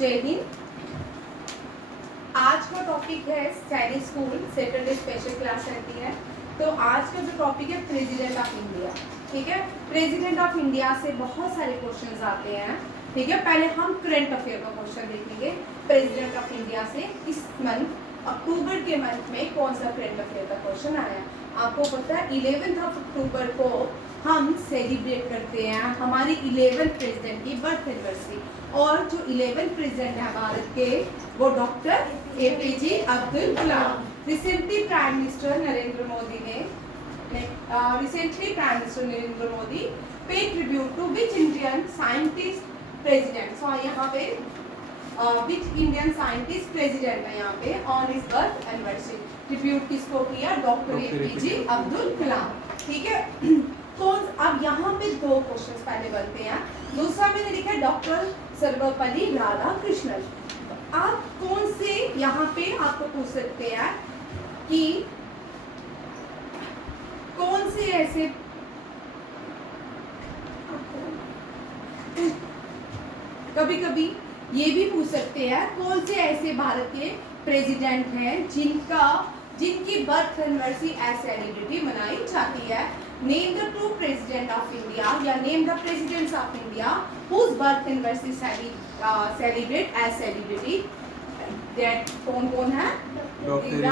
जय हिंद। आज का टॉपिक है सैनिक स्कूल, सैटरडे स्पेशल क्लास रहती है। तो आज का जो टॉपिक है प्रेसिडेंट ऑफ इंडिया, ठीक है। प्रेसिडेंट ऑफ इंडिया से बहुत सारे क्वेश्चंस आते हैं, ठीक है। पहले हम करंट अफेयर का क्वेश्चन देखेंगे। प्रेसिडेंट ऑफ इंडिया से इस मंथ अक्टूबर के मंथ में कौन सा करंट अफेयर का क्वेश्चन आया। आपको पता है 11 अक्टूबर को हम सेलिब्रेट करते हैं हमारी 11th प्रेसिडेंट की बर्थ एनिवर्सरी। और जो 11th प्रेसिडेंट है भारत के वो doctor APJ Abdul Kalam. Recently prime minister Narendra Modi पे tribute to which Indian scientist president. So यहाँ पे विच इंडियन साइंटिस्ट प्रेसिडेंट है यहाँ पे on his birth anniversary. Tribute किसको किया? डॉक्टर APJ अब्दुल कलाम, ठीक है। कौन, अब यहाँ पे दो क्वेश्चंस पहले बनते हैं। दूसरा मैंने लिखा है डॉक्टर सर्वपल्ली राधाकृष्णन। आप कौन से यहाँ पे आपको पूछ सकते हैं कि कौन से ऐसे कभी कभी ये भी पूछ सकते हैं कौन से ऐसे भारत के प्रेसिडेंट हैं जिनकी बर्थ एनिवर्सरी एज सेलिब्रिटी मनाई जाती है। Name the two president of India या name the presidents of India whose birth anniversary celebrate as celebrity. That कौन है? Doctor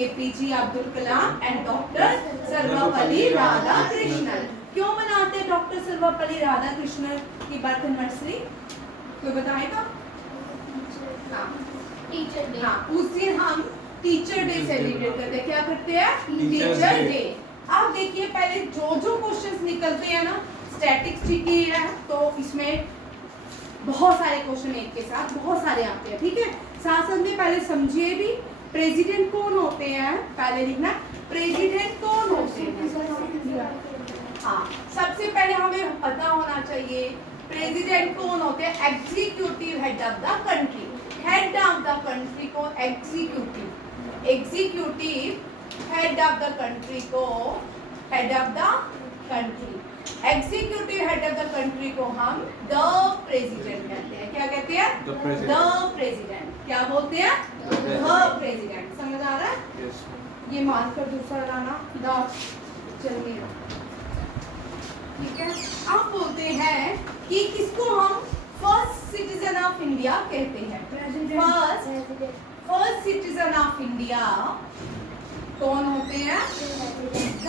APJ Abdul Kalam and doctor Sarvepalli Radhakrishnan. क्यों मनाते हैं डॉक्टर सर्वपल्ली राधाकृष्णन की बर्थ एनिवर्सरी? कोई बताएगा? Teacher day. हाँ, उस दिन हम टीचर डे सेलिब्रेट करते हैं। क्या करते हैं? Teacher day. अब देखिए पहले जो क्वेश्चंस निकलते हैं ना, स्टैटिक्स ठीक है तो इसमें बहुत सारे क्वेश्चन एक के साथ बहुत सारे आते हैं, ठीक है। साथ साथ में पहले समझिए भी प्रेसिडेंट कौन होते हैं। पहले लिखना प्रेसिडेंट कौन होते हैं। हाँ, सबसे पहले हमें पता होना चाहिए प्रेसिडेंट कौन होते हैं। Executive head of the country. Head of the country को executive head of the country को head of the country. Executive head of the country को हम द प्रेसिडेंट कहते हैं। क्या कहते हैं? The president. क्या बोलते हैं? The president. समझ आ रहा है? yes. ये मानकर दूसरा लाना द चलिए, ठीक है। अब बोलते हैं कि किसको हम फर्स्ट सिटीजन ऑफ इंडिया कहते हैं। फर्स्ट सिटीजन ऑफ इंडिया कौन होते हैं? The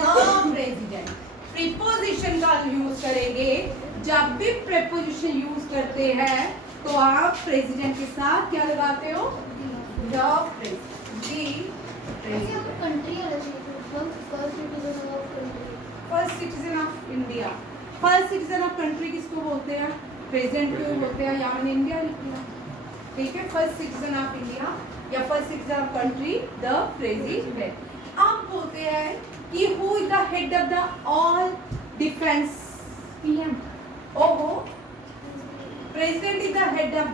president. प्रीपोजिशन का यूज करेंगे। जब भी प्रीपोजिशन यूज करते हैं तो आप प्रेसिडेंट के साथ क्या लगाते हो? The president. First citizen of India. First citizen of country किसको बोलते हैं? प्रेसिडेंट को बोलते हैं। यहाँ मैंने इंडिया लिख दिया, ठीक है। फर्स्ट सिटीजन ऑफ इंडिया या first citizen of country the president. अब बोलते हैं कि who is the head of the all defence? PM। ओहो, president is the head of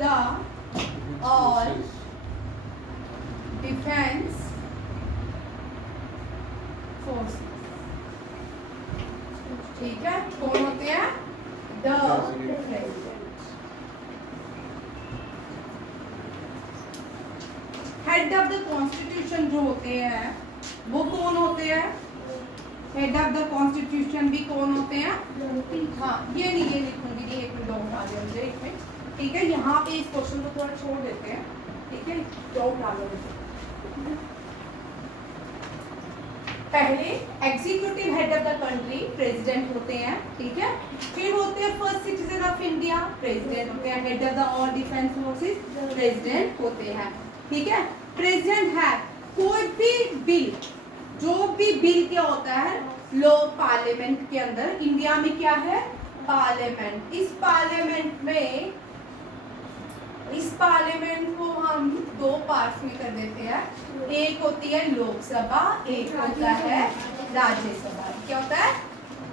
the all defence forces, ठीक है। कौन होते हैं? The president. Head of the constitution जो होते हैं वो कौन होते हैं? हेड ऑफ द कॉन्स्टिट्यूशन भी कौन होते हैं? हाँ, ये नहीं, ये लिखूंगी नहीं, एक मिनट डाउट आ जाए एक मिनट, ठीक है। यहाँ पे इस क्वेश्चन को थोड़ा छोड़ देते हैं, ठीक है। डाउट आ जाए पहले executive head of the country president होते हैं, ठीक है। फिर होते हैं first citizen of India president होते हैं। Head of the all defence forces president होते हैं, ठीक है। प्रेसिडेंट है कोई भी बिल, जो भी बिल क्या होता है लो पार्लियामेंट के अंदर। इंडिया में क्या है? पार्लियामेंट। इस पार्लियामेंट को हम दो पार्ट्स में कर देते हैं। एक होती है लोकसभा, एक होता है राज्यसभा। क्या होता है?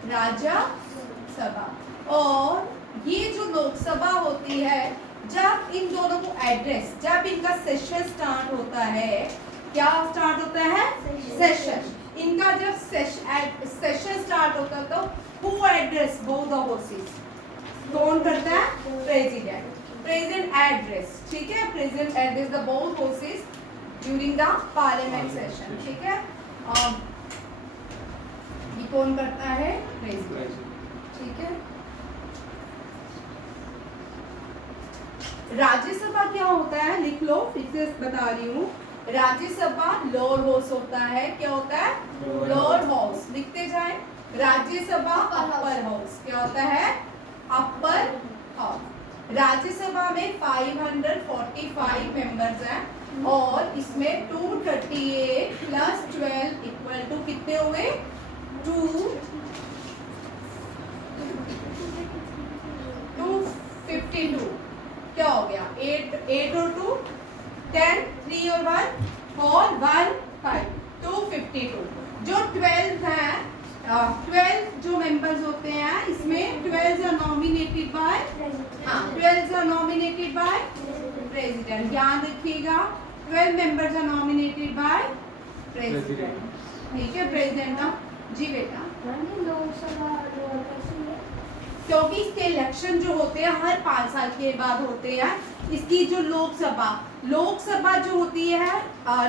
राज्यसभा। और ये जो लोकसभा होती है, जब इन दोनों को एड्रेस, जब इनका सेशन स्टार्ट होता है, क्या स्टार्ट होता है? सेशन। इनका जब सेशन स्टार्ट होता है तो who address both the houses? कौन करता है? प्रेसिडेंट। प्रेजेंट एड्रेस, ठीक है, present address the both houses during the parliament session, ठीक है। ये कौन करता है? प्रेसिडेंट, ठीक है। राज्यसभा क्या होता है? लिख लो, फिर से बता रही हूँ। राज्यसभा लोअर हाउस होता है। क्या होता है? Lower house. लिखते जाए। Rajya Sabha upper house. क्या होता है? Upper house. राज्यसभा में 545 मेंबर्स हैं और इसमें 238 प्लस 12 इक्वल टू कितने हुए? 252। क्या हो गया? 8 और 2 10, 3 और 1 और 1 5, 252। जो 12 है, 12 जो मेंबर्स होते हैं इसमें 12 are nominated by 12 are nominated by president. ध्यान रखिएगा, 12 members are nominated by president, ठीक है। प्रेसिडेंट का जी बेटा, क्योंकि इसके इलेक्शन जो होते हैं हर 5 साल के बाद होते हैं। इसकी जो लोकसभा जो होती है,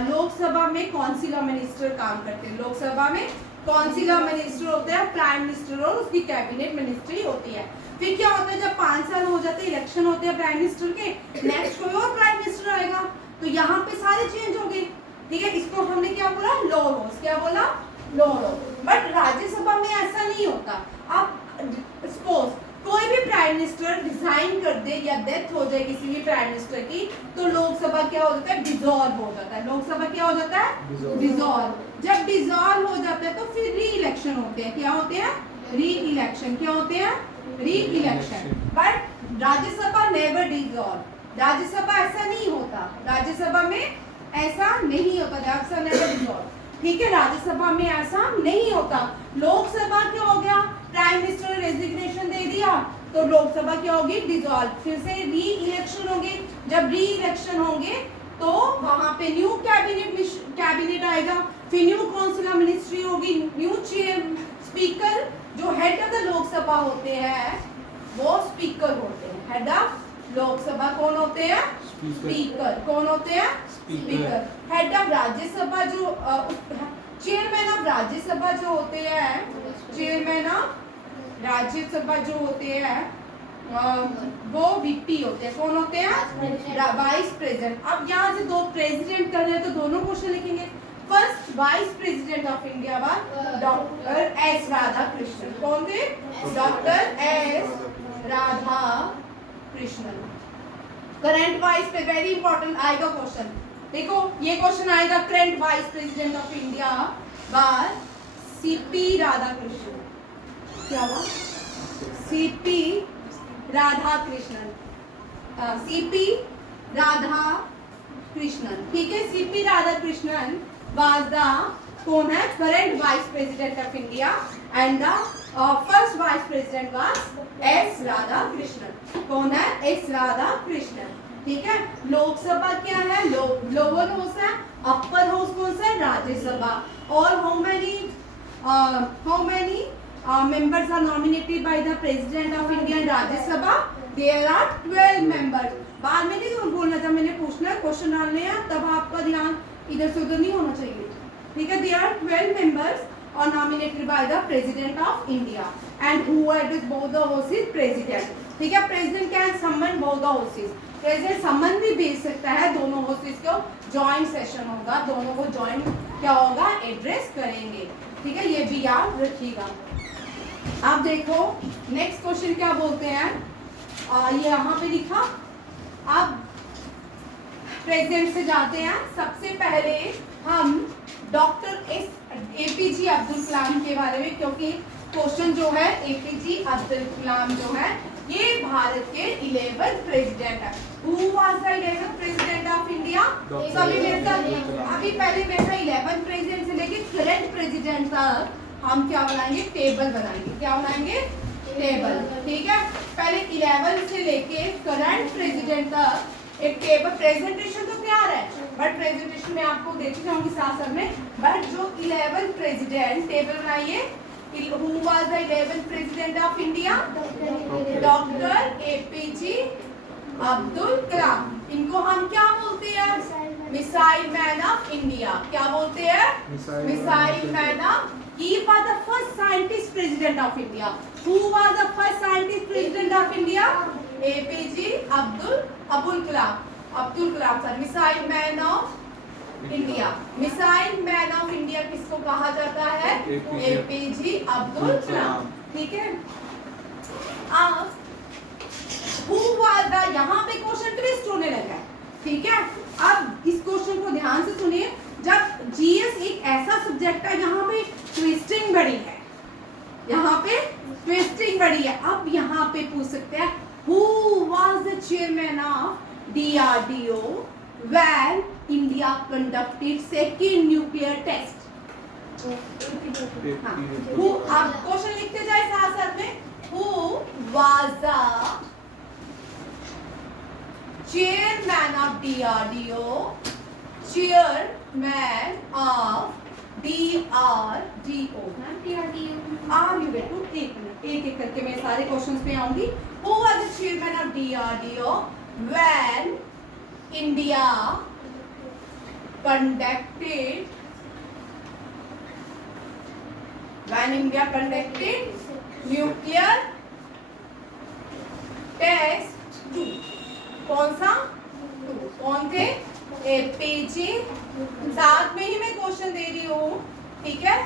लोकसभा में काउंसिल ऑफ मिनिस्टर काम करते हैं। लोकसभा में काउंसिल ऑफ मिनिस्टर होते हैं, प्राइम मिनिस्टर और उसकी कैबिनेट मिनिस्ट्री होती है। फिर क्या होता है, जब 5 साल हो जाते हैं, इलेक्शन होते हैं प्राइम मिनिस्टर के, नेक्स्ट कोई और प्राइम मिनिस्टर आएगा, तो यहाँ पे सारे चेंज हो गए, ठीक है। इसको हमने क्या बोला? Lower house. क्या बोला? Lower house. बट राज्यसभा में ऐसा नहीं होता। आप सपोज कोई भी प्राइम मिनिस्टर रिजाइन कर दे या डेथ हो जाए किसी भी प्राइम मिनिस्टर की, तो लोकसभा क्या हो जाता है? डिसॉल्व हो जाता है। लोकसभा क्या हो जाता है? डिसॉल्व। जब डिसॉल्व हो जाता है तो फिर री इलेक्शन होते हैं। क्या होते हैं? री इलेक्शन। क्या होते हैं? री election. But Rajya Sabha never dissolve. Rajya Sabha ऐसा नहीं होता। राज्यसभा में ऐसा नहीं होता। राज्यसभा नेवर डिसॉल्व, ठीक है। राज्यसभा में ऐसा नहीं होता। लोकसभा क्या हो गया? प्राइम मिनिस्टर ने रेजिग्नेशन दे दिया तो लोकसभा क्या होगी? डिसॉल्व। फिर से री इलेक्शन होंगे। जब री इलेक्शन होंगे तो वहां पे न्यू कैबिनेट आएगा, फिर न्यू काउंसिल ऑफ मिनिस्ट्री होगी, न्यू चेयर, स्पीकर। जो हेड ऑफ द लोकसभा होते हैं वो स्पीकर होते हैं। हेड ऑफ लोकसभा कौन होते हैं? स्पीकर। कौन होते हैं? स्पीकर। हेड ऑफ राज्यसभा जो चेयरमैन ऑफ राज्यसभा जो होते हैं, चेयरमैन ऑफ राज्यसभा जो होते हैं वो वीपी होते हैं। कौन होते हैं? Vice president. अब यहाँ से दो प्रेसिडेंट कर रहे हैं तो दोनों क्वेश्चन लिखेंगे। First vice president of India was doctor S Radha Krishnan. कौन थे? Doctor S Radha Krishnan. Current vice पे वेरी इंपॉर्टेंट आएगा क्वेश्चन। देखो ये क्वेश्चन आएगा, current vice president of India was CP Radha Krishnan. क्या हुआ? सीपी राधा कृष्णन। सीपी राधा कृष्णन, ठीक है। CP Radha Krishnan was the कौन है? Current vice president of India and the first vice president was S Radha Krishnan. कौन है? एस राधा कृष्णन, ठीक है। लोकसभा क्या है? लोअर हाउस है। अपर हाउस कौन सा है? राज्यसभा। और how many members are nominated by the president of India and Rajya Sabha? There are 12 members. बाद में नहीं बोलना था, मैंने पूछना है, क्वेश्चन डालने हैं, तब आपका ध्यान इधर से उधर नहीं होना चाहिए, ठीक है। There are 12 members are nominated by the president of India and who address both the houses president, ठीक है। president can summon both the houses. president सम्मन भी भेज सकता है दोनों हाउसेस को। जॉइंट सेशन होगा, दोनों को जॉइंट क्या होगा? एड्रेस करेंगे, ठीक है। ये भी याद रखिएगा। अब देखो नेक्स्ट क्वेश्चन क्या बोलते हैं, ये यहाँ पे लिखा। अब प्रेसिडेंट से जाते हैं। सबसे पहले हम डॉक्टर एपीजे अब्दुल कलाम के बारे में, क्योंकि क्वेश्चन जो है एपीजे अब्दुल कलाम जो है ये भारत के 11th प्रेसिडेंट है। Who was the 11th president of India? सभी मेरे साथ अभी पहले बैठा 11th प्रेसिडेंट से लेके करंट प्रेसिडेंट तक हम क्या बनाएंगे? टेबल बनाएंगे। क्या बनाएंगे? टेबल, ठीक है। पहले 11 से लेके करंट प्रेसिडेंट तक एक टेबल। प्रेजेंटेशन तो तैयार है बट प्रेजेंटेशन में आपको देती जाऊंगी साथ साथ में। बट जो 11 प्रेसिडेंट टेबल बनाइए, Who was the 11th president of India? Dr. APJ Abdul Kalam. इनको हम क्या बोलते हैं? Missile man of India. क्या बोलते हैं? Missile man of. He was the first scientist president of India. Who was the first scientist president of India? APJ Abdul Kalam sir. Missile man of India. Missile man of India किसको कहा जाता है? APJ Abdul कलाम। ठीक है। अब Who was the, यहाँ पे question twist होने लगा है। ठीक है, अब इस क्वेश्चन को ध्यान से सुनिए। जब जीएस एक ऐसा सब्जेक्ट है जहाँ पे ट्विस्टिंग बड़ी है, यहाँ पे ट्विस्टिंग बड़ी है। अब यहाँ पे पूछ सकते हैं Who was the chairman of DRDO when India conducted second nuclear test? हाँ, Who, आप क्वेश्चन लिखते जाए साथ साथ में। Who was the chairman of DRDO? Chairman of DRDO। Are you बेटू, एक मिनट, एक एक करके मैं सारे क्वेश्चंस पे आऊंगी। Who was the chairman of DRDO when India conducted nuclear test 2? कौन सा? कौन थे? एपीजे। साथ में ही मैं क्वेश्चन दे रही हूँ। ठीक है,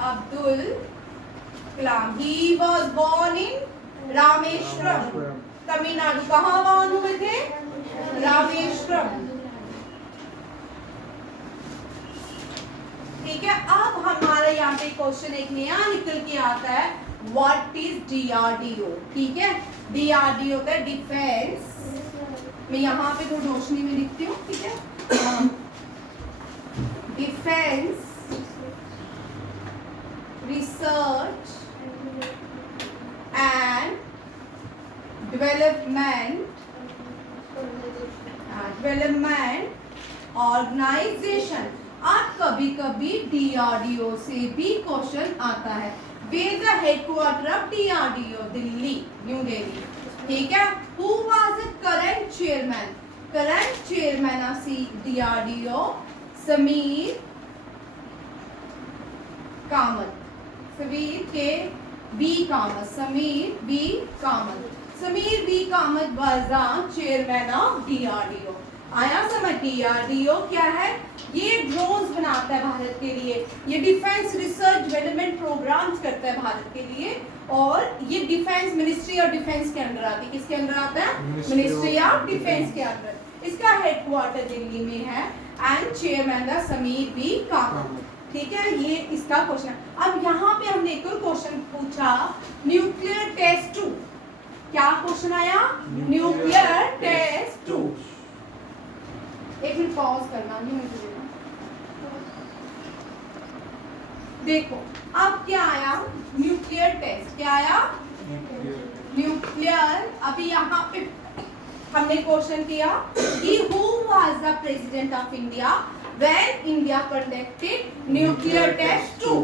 Abdul Kalam. He was born in Rameswaram, Tamil Nadu. कहाँ बॉर्न हुए थे? रामेश्वरम। ठीक है, अब हमारा यहाँ पे क्वेश्चन एक नया निकल के आता है। What is DRDO? ठीक है, DRDO होता है डिफेंस। मैं यहाँ पे थोड़ी रोशनी में लिखती हूँ। ठीक है, defence research and development organisation. आज कभी कभी DRDO से भी क्वेश्चन आता है। Where is the headquarter of DRDO? Delhi, new Delhi. ठीक है। Who was the current chairman? Current chairman of DRDO? Sameer Kamat. Sameer B Kamat was the chairman of DRDO। आया समझ? DRDO क्या है? ये ड्रोन्स बनाता है भारत के लिए। ये डिफेंस रिसर्च डेवलपमेंट प्रोग्राम्स करता है भारत के लिए। और ये डिफेंस मिनिस्ट्री ऑफ डिफेंस के अंदर आती है। किसके अंदर आता है? मिनिस्ट्री ऑफ डिफेंस के अंदर। इसका हेडक्वार्टर दिल्ली में है। And chairman the Sameer B Kamat. ठीक है, ये इसका क्वेश्चन। अब यहाँ पे हमने एक और क्वेश्चन पूछा, न्यूक्लियर टेस्ट 2। क्या क्वेश्चन आया? Nuclear test 2। एक मिनट पॉज करना, नहीं मुझे देखो। अब क्या आया? Nuclear test. क्या आया? न्यूक्लियर। अभी यहाँ पे हमने क्वेश्चन किया कि who was the president of India when India conducted nuclear test 2?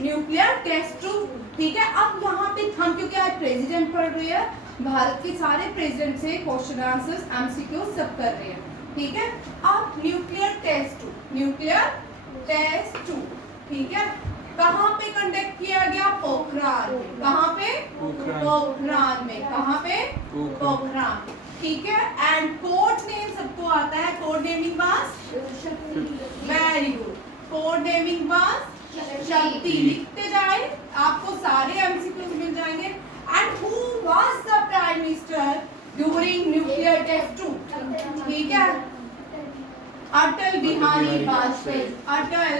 Nuclear test 2। ठीक है, अब यहाँ पे हम क्योंकि आज प्रेसिडेंट पढ़ रहे हैं, भारत के सारे प्रेसिडेंट से क्वेश्चन आंसर्स MCQ सब कर रहे हैं। ठीक है, अब न्यूक्लियर टेस्ट 2। ठीक है, कहाँ पे कंडक्ट किया गया? पोखरान में। कहाँ पे? पोखरान में। कहाँ पे? पोखरान। ठीक है, एंड कोड नेम सबको आता है? Code naming was very good. Code naming was Shakti. लिखते जाए, आपको सारे MCQs मिल जाएंगे। And who was the prime minister during nuclear test 2? ठीक है, अटल बिहारी वाजपेयी। अटल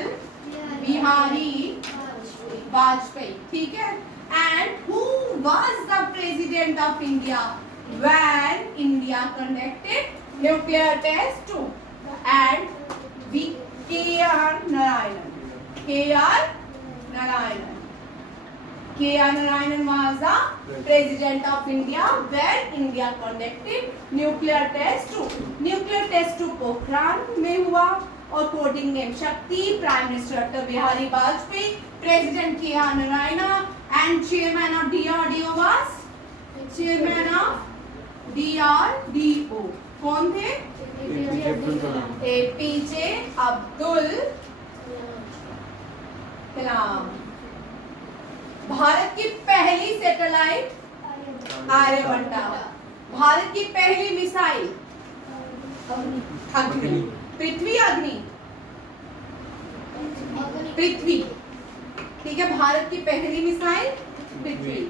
बिहारी वाजपेयी। ठीक है, and who was the president of India when India conducted nuclear test 2? And K.R. Narayanan was the president of India when India conducted nuclear test 2. Nuclear test 2 Pokhran में हुआ। और coding name Shakti, prime minister Atal Bihari Vajpayee, president K R Narayana and chairman of DRDO was chairman of DRDO कौन थे? APJ Abdul कलाम। भारत की पहली satellite Aryabhatta. Bharat की पहली missile अग्नि। पृथ्वी अग्नि पृथ्वी, ठीक है। भारत की पहली मिसाइल पृथ्वी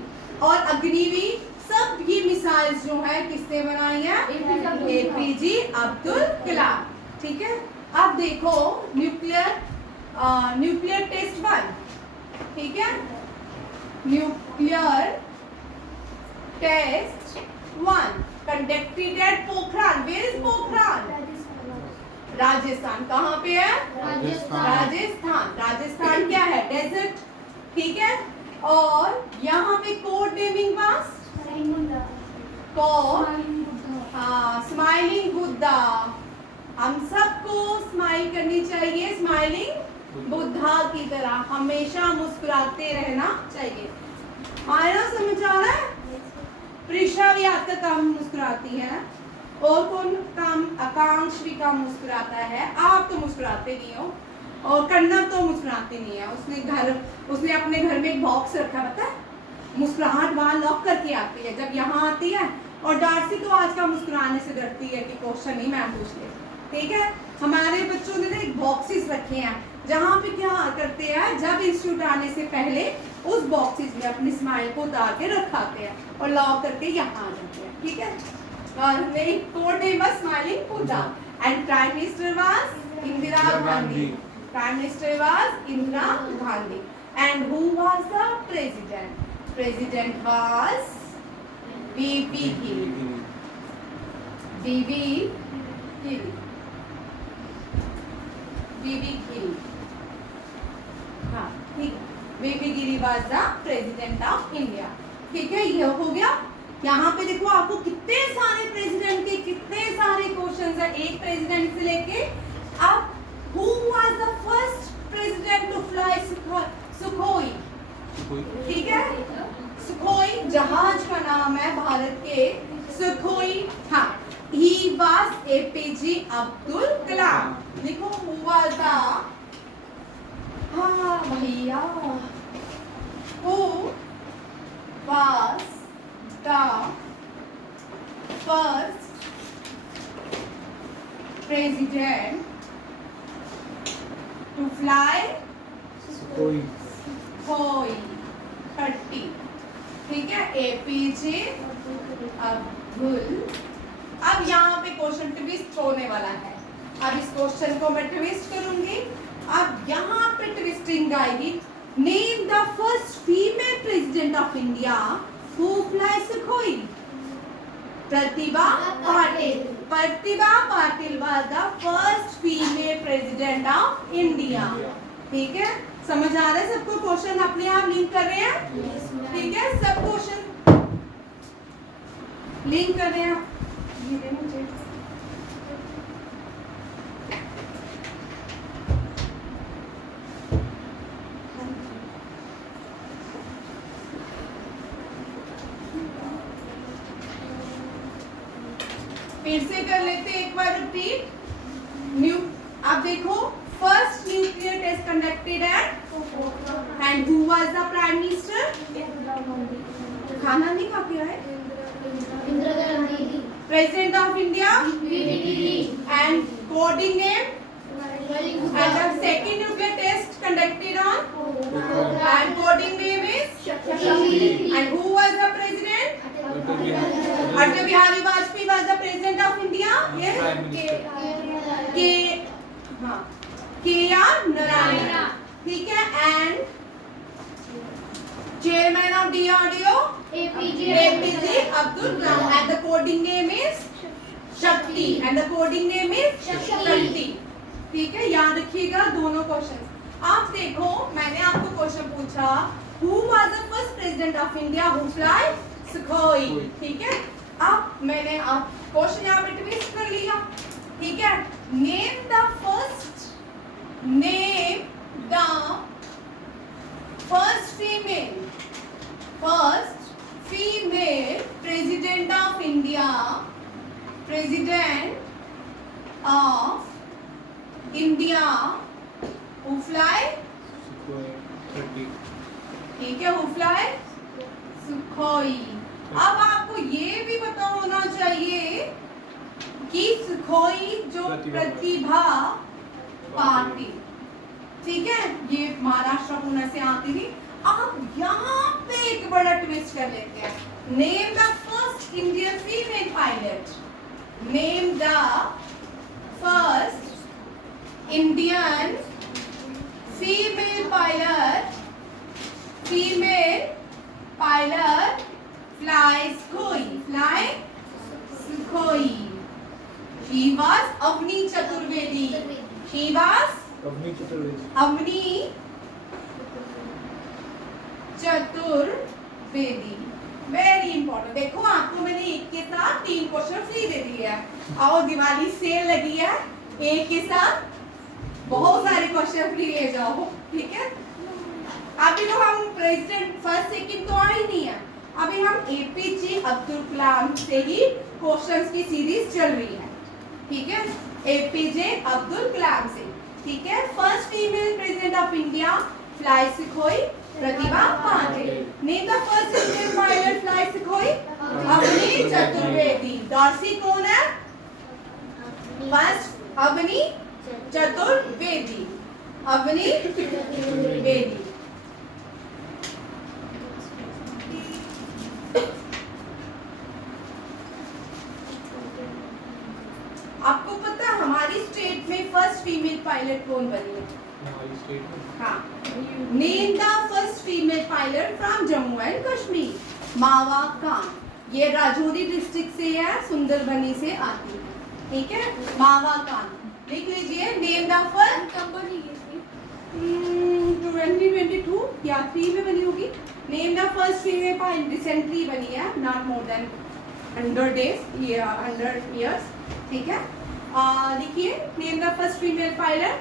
और अग्निवीर, सब ये मिसाइल्स जो है किसने बनाई है? APJ अब्दुल कलाम, ठीक है। अब देखो न्यूक्लियर टेस्ट 1, ठीक है। Nuclear test 1 conducted at Pokhran. Where is Pokhran? Rajasthan. कहाँ पे है? राजस्थान। राजस्थान क्या है? डेजर्ट, ठीक है। और यहाँ पे code naming was smiling Buddha. हम सबको स्माइल करनी चाहिए, स्माइलिंग बुद्धा की तरह हमेशा मुस्कुराते रहना चाहिए। आया समझ आ रहा है? प्रिशा भी आज का काम मुस्कुराती है और कौन काम? आकांक्ष भी काम मुस्कुराता है। आप तो मुस्कुराते नहीं हो और कन्नव तो मुस्कुराती नहीं है। उसने अपने घर में एक बॉक्स रखा, पता है, मुस्कुराहट वहां लॉक करके आती है जब यहाँ आती है। और डार्सी तो आज का मुस्कुराने से डरती है कि क्वेश्चन नहीं मैम पूछ ले, ठीक है। हमारे बच्चों ने एक बॉक्सेस रखे हैं जहाँ पे क्या करते हैं, जब इंस्टीट्यूट आने से पहले उस बॉक्सेस में अपनी स्माइल को उतार के रखाते हैं और लॉक करके यहाँ आ जाते हैं, ठीक है। मेरी code name was smiling Buddha and prime minister was Indira Gandhi. Prime minister was Indira Gandhi and who was the president? President was VV Giri. VV Giri. VV Giri. हाँ ठीक। VV Giri was the President of India. ठीक है, ये हो गया। यहाँ पे देखो आपको कितने सारे प्रेसिडेंट के कितने सारे क्वेश्चंस हैं, एक प्रेसिडेंट से लेके अब who was the first president to fly Sukhoi? ठीक है, सुखोई जहाज का नाम है भारत के, सुखोई। हाँ, he was APJ अब्दुल कलाम। लिखो who was the, हाँ भैया, who was the first president to fly Sukhoi 30, ठीक है, APJ अब्दुल। अब यहाँ पे क्वेश्चन ट्विस्ट होने वाला है। अब इस क्वेश्चन को मैं ट्विस्ट करूंगी। अब यहाँ पे ट्विस्टिंग आएगी। Name the first female president of India who fly Sukhoi. Pratibha Patil. Pratibha Patil was the first female president of India. ठीक है, समझ आ रहा है सबको? क्वेश्चन अपने आप लिंक कर रहे हैं, ठीक है, सब क्वेश्चन लिंक कर रहे हैं। ये मुझे फिर से कर लेते एक बार रिपीट। अब देखो, first nuclear test conducted at and who was the prime minister? खाना नहीं खा के आए? Indira Gandhi. President of India and coding name and the second nuclear test conducted on and coding name is and who was the president? Atal Bihari Vajpayee was the president of India. Yes, K.R. Narayana, ठीक है, and chairman of DRDO APJ Abdul Kalam and the coding name is Shakti and the coding name is Shakti। ठीक है, याद रखिएगा दोनों question. आप देखो, मैंने आपको क्वेश्चन पूछा who was the first president of India who fly Sukhoi, ठीक है। अब मैंने आप क्वेश्चन यहाँ पे ट्विस्ट कर लिया, ठीक है। Name the first India, president of India who fly, ठीक है, हु फ्लाई सुखोई। अब आपको ये भी पता होना चाहिए कि सुखोई जो प्रतिभा पाटिल, ठीक है, ये महाराष्ट्र पुणे से आती थी। अब यहाँ पे एक बड़ा ट्विस्ट कर लेते हैं। Name the first Indian female pilot, name the first Indian female pilot, female pilot fly Sukhoi, fly Sukhoi. She was Avani Chaturvedi, she was Avani Chaturvedi. Very important. देखो आपको मैंने एक के साथ 3 क्वेश्चन फ्री दे दिए हैं। और दिवाली सेल लगी है, एक के साथ बहुत सारे क्वेश्चन फ्री ले जाओ, ठीक है। अभी तो हम प्रेसिडेंट फर्स्ट सेकंड तो आ ही नहीं है, अभी हम एपीजे अब्दुल कलाम से ही क्वेश्चंस की सीरीज चल रही है, ठीक है, एपीजे अब्दुल कलाम से, ठीक है। First female president of India fly Sukhoi Pratibha Patil. Name the first Indian pilot fly Sukhoi Avani Chaturvedi. डॉर्सी कौन है? फर्स्ट अवनी चतुर्वेदी, अवनी चतुर्वेदी। आपको पता है हमारी स्टेट में फर्स्ट फीमेल पायलट कौन बनी है? हमारी स्टेट में, हाँ। Name the first female pilot from Jammu and Kashmir, मावा खान। ये राजौरी डिस्ट्रिक्ट से है, सुंदरबनी से आती है, ठीक है, मावा खान। लिख लीजिए। नेम द फर्स्ट, 2022 या 3 में बनी होगी। Name the first female pilot, recently बनी है, not more than 100 days, 100 years, ठीक है। लिखिए। Name the first female pilot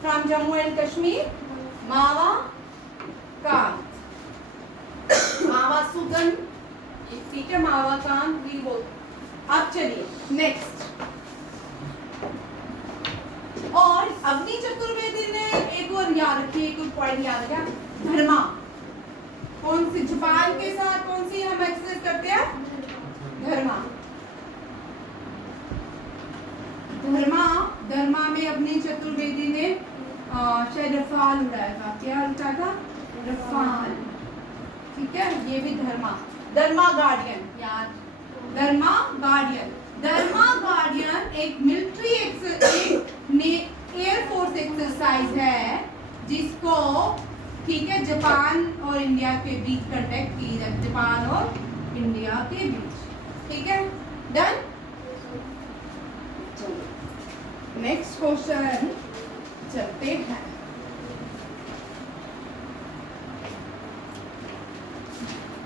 from Jammu and Kashmir, मावा खान, मावा सुगन, ठीक है, मावा खान भी बोल। अब चलिए नेक्स्ट। और अवनी चतुर्वेदी ने एक और याद रखिए, एक और पॉइंट याद रखा, धर्मा। कौन सी जापान के साथ कौन सी हम एक्सरसाइज करते हैं? धर्मा। धर्मा में अवनी चतुर्वेदी ने शायद रफाल उड़ाया था। क्या उड़ाया था? रफाल, ठीक है, ये भी धर्मा। धर्मा गार्डियन, याद, धर्मा गार्डियन। धर्मा गार्डियन एक मिलिट्री एयरफोर्स एक्सरसाइज है जिसको, ठीक है, जापान और इंडिया के बीच कंडक्ट की जाती, जापान और इंडिया के बीच, ठीक है, डन। नेक्स्ट क्वेश्चन चलते हैं।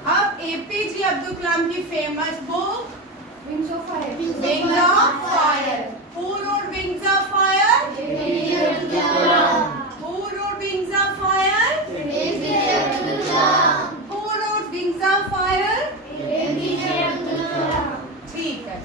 अब एपीजे अब्दुल कलाम की famous book Wings of Fire. Wings of Fire. Who wrote Wings of Fire? Who wrote Wings of Fire? Who wrote Wings of Fire? ठीक है।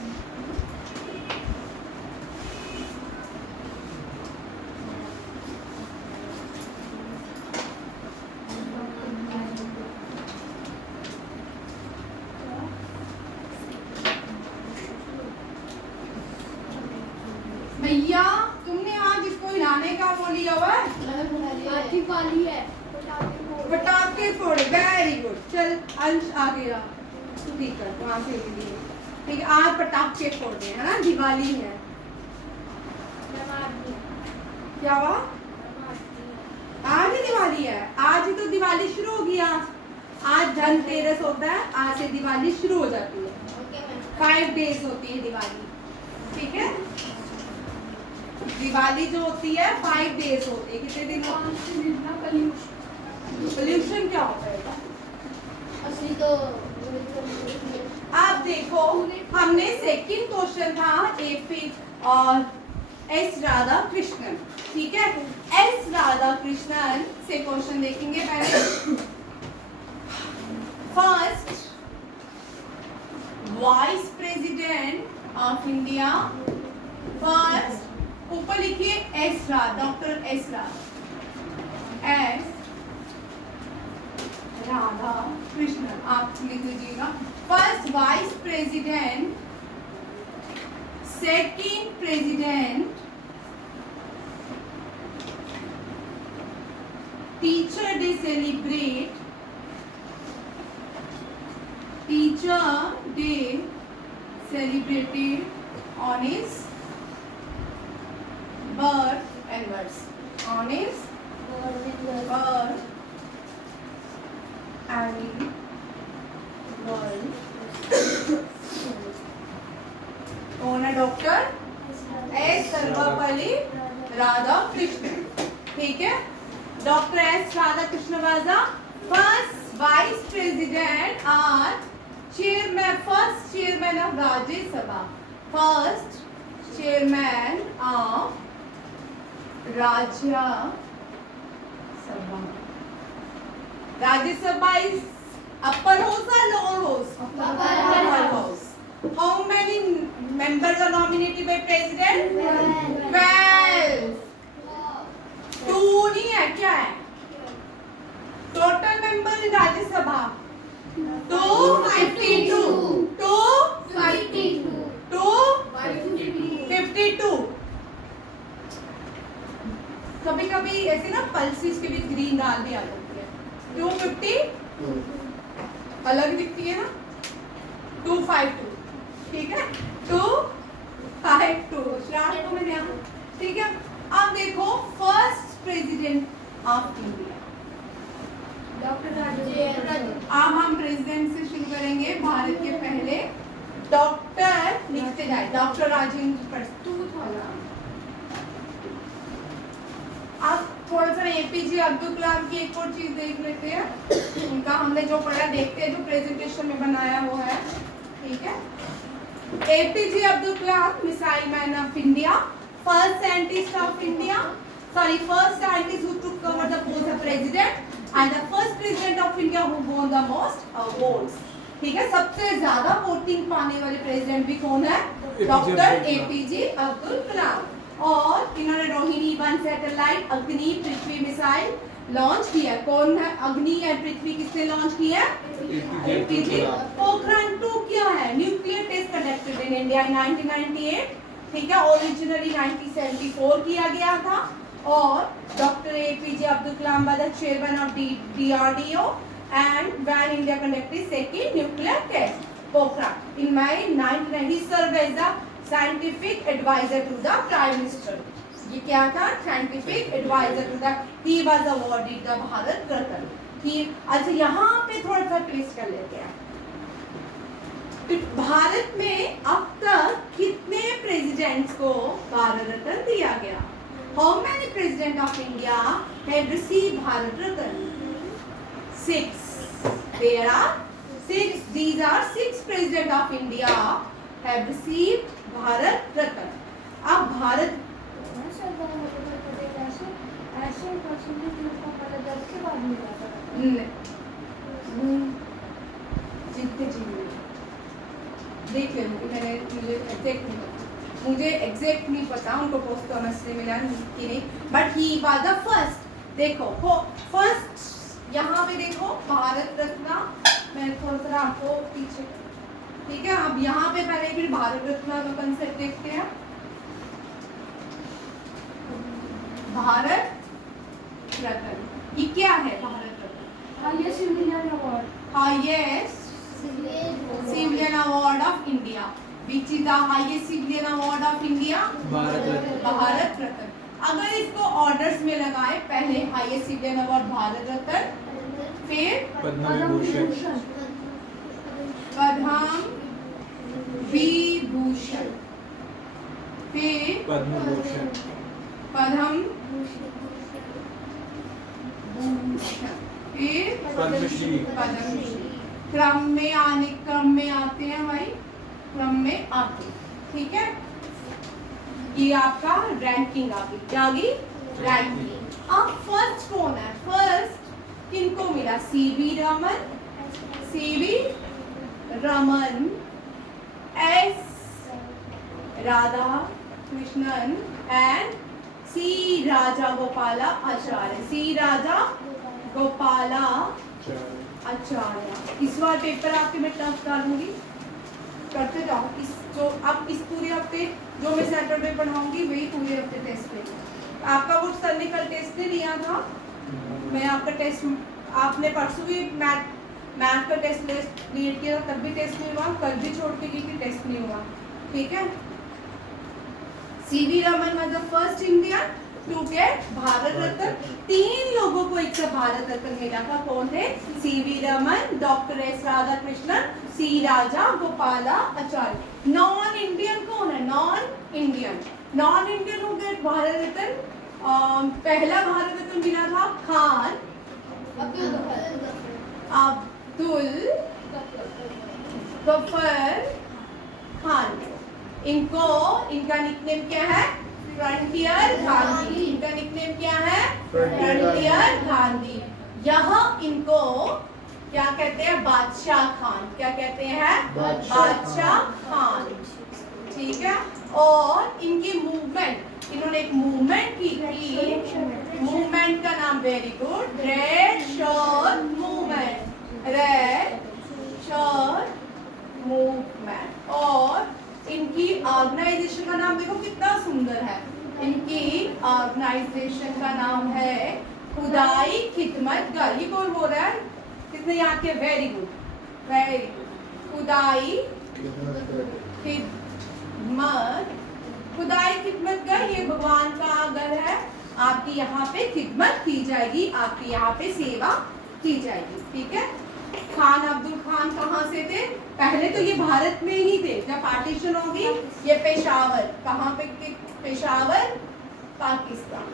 भैया तुमने आज इसको हिलाने का वो लिया हुआ है? दिवाली है, पटाखे फोड़, वेरी गुड। चल अंश आगे आ, ठीक है, वहां से ले लिए, ठीक है। आज पटाखे फोड़ने हैं ना, दिवाली है। क्या हुआ? आज ही दिवाली है, आज ही तो दिवाली शुरू होगी। आज धनतेरस होता है, आज से दिवाली शुरू हो जाती है। 5 days होती है दिवाली, ठीक है। दिवाली जो होती है 5 days होती है। कितने दिन? पोल्यूशन क्या होता है? असली तो आप देखो, हमने सेकंड क्वेश्चन था एपी और एस राधा कृष्णन, ठीक है। एस राधा कृष्णन से क्वेश्चन देखेंगे पहले। First vice president of India, first ऊपर लिखिए एस रा, डॉक्टर एस रा, एस राधा कृष्णन, आप लिख लीजिएगा। First vice president, second president, teacher day celebrate, teacher day celebrated on his birth anniversary, on his birth anniversary। कौन है डॉक्टर एस सर्वपल्ली राधाकृष्णन, ठीक है। Doctor S Radhakrishnan was the first vice president और chairman, first chairman of Rajya Sabha, first chairman of Rajya Sabha। Rajya Sabha is upper house or lower house? Upper house। How many members are nominated by president? 12। 2 नहीं है, क्या है? Total member in Rajya Sabha 252, 252। कभी कभी ऐसे ना pulses के बीच green दाल भी आ जाती है। 250 अलग दिखती है ना, 252, ठीक है, 252 श्राद्ध को मैंने यहाँ, ठीक है। अब देखो फर्स्ट प्रेसिडेंट ऑफ इंडिया, अब हम प्रेसिडेंट से शुरू करेंगे। भारत के पहले डॉक्टर लिखते जाए, डॉक्टर राजेंद्र प्रसाद। अब थोड़ा सा एपीजे अब्दुल कलाम की एक और चीज देख लेते हैं। उनका हमने जो पढ़ा देखते हैं, जो प्रेजेंटेशन में बनाया वो है, ठीक है। APJ Abdul Kalam, missile man of India, first scientist of India, first scientist who took over the post of president and the first president of India who won the most awards, ठीक है। सबसे ज्यादा वोटिंग पाने वाले president भी कौन है? Doctor APJ Abdul कलाम। और इन्होंने रोहिणी 1 सैटेलाइट, अग्नि, पृथ्वी मिसाइल लॉन्च किया। कौन है? अग्नि और पृथ्वी किसने लॉन्च किया? एपीजे। पोखरण 2 क्या है? Nuclear test conducted in India in 1998, ठीक है। ओरिजिनली 1974 किया गया था। और doctor APJ Abdul Kalam was the chairman of DRDO and when India conducted second nuclear test, Pokhran in May 1990, he served as the scientific advisor to the Prime Minister। ये क्या था? Scientific advisor to the, he was awarded the Bharat Ratna. ठीक, अच्छा यहाँ पे थोड़ा सा twist कर लेते हैं। भारत में अब तक कितने प्रेसिडेंट्स को भारत रत्न दिया गया? How many president of India have received Bharat Ratna? 6. There are 6. These are 6 president of India have received Bharat Ratna। अब भारत देख लो, मुझे एग्जैक्ट नहीं पता उनको पोस्ट थॉमस से मिला कि नहीं, but he was the first. देखो फर्स्ट यहाँ पे देखो भारत रत्न, मैं थोड़ा सा आपको पीछे, ठीक है। अब यहाँ पे पहले फिर भारत रत्न का कंसेप्ट देखते हैं। भारत रत्न ये क्या है? Bharat Ratna highest civilian award, highest civilian award of India. Which is the highest civilian award of India? Bharat Ratna. अगर इसको ऑर्डर्स में लगाए, पहले highest civilian award Bharat Ratna, फिर पद्म विभूषण, फिर पद्म फिर पद्मश्री। क्रम में आते हैं भाई, क्रम में आते, ठीक है। ये आपका रैंकिंग आ गई, क्या आ गई? रैंकिंग। अब फर्स्ट कौन है? फर्स्ट किनको मिला? सीवी रमन राधा कृष्णन एंड सी राजा गोपाला आचार्य, सी राजा गोपाला आचार्य। इस बार पेपर आपके मैं टफ डालूंगी, करते जाओ। इस जो अब इस पूरे हफ्ते जो मैं सैटरडे पढ़ाऊंगी वही पूरे हफ्ते टेस्ट लेंगे। आपका वो सर ने कल टेस्ट नहीं लिया था, मैं आपका टेस्ट, आपने परसों भी मैथ का टेस्ट क्लियर किया तब भी टेस्ट नहीं हुआ, कल भी छोड़ के गई कि टेस्ट नहीं हुआ, ठीक है। CV Raman was the first Indian to get Bharat Ratna. 3 लोगों को एक साथ भारत रत्न मिला था, कौन थे? CV Raman, doctor S Radhakrishnan, C Raja Gopala Acharya. Non Indian कौन है? नॉन इंडियन हो गए भारत रत्न। पहला भारत रत्न मिला था खान अब्दुल गफर खान। इनका निकनेम क्या है? फ्रंटियर गांधी। इनका निकनेम क्या है? फ्रंटियर गांधी। यहाँ इनको क्या कहते हैं? बादशाह खान। क्या कहते हैं? बादशाह खान, ठीक है। और इनकी मूवमेंट, इन्होंने एक मूवमेंट की थी, मूवमेंट का नाम, very good, red shirt movement, red shirt movement. और इनकी ऑर्गेनाइजेशन का नाम देखो कितना सुंदर है। इनकी ऑर्गेनाइजेशन का नाम है खुदाई खिदमत गर। ये कौन बोल रहा है? कितने याद किया? Very good, very good. खुदाई खिदमत गर, ये भगवान का घर है। आपकी यहाँ पे खिदमत की जाएगी, आपकी यहाँ पे सेवा की जाएगी, ठीक है। खान अब्दुल खान कहाँ से थे? पहले तो ये भारत में ही थे, जब पार्टीशन होगी ये पेशावर, कहाँ पे? पेशावर, पाकिस्तान,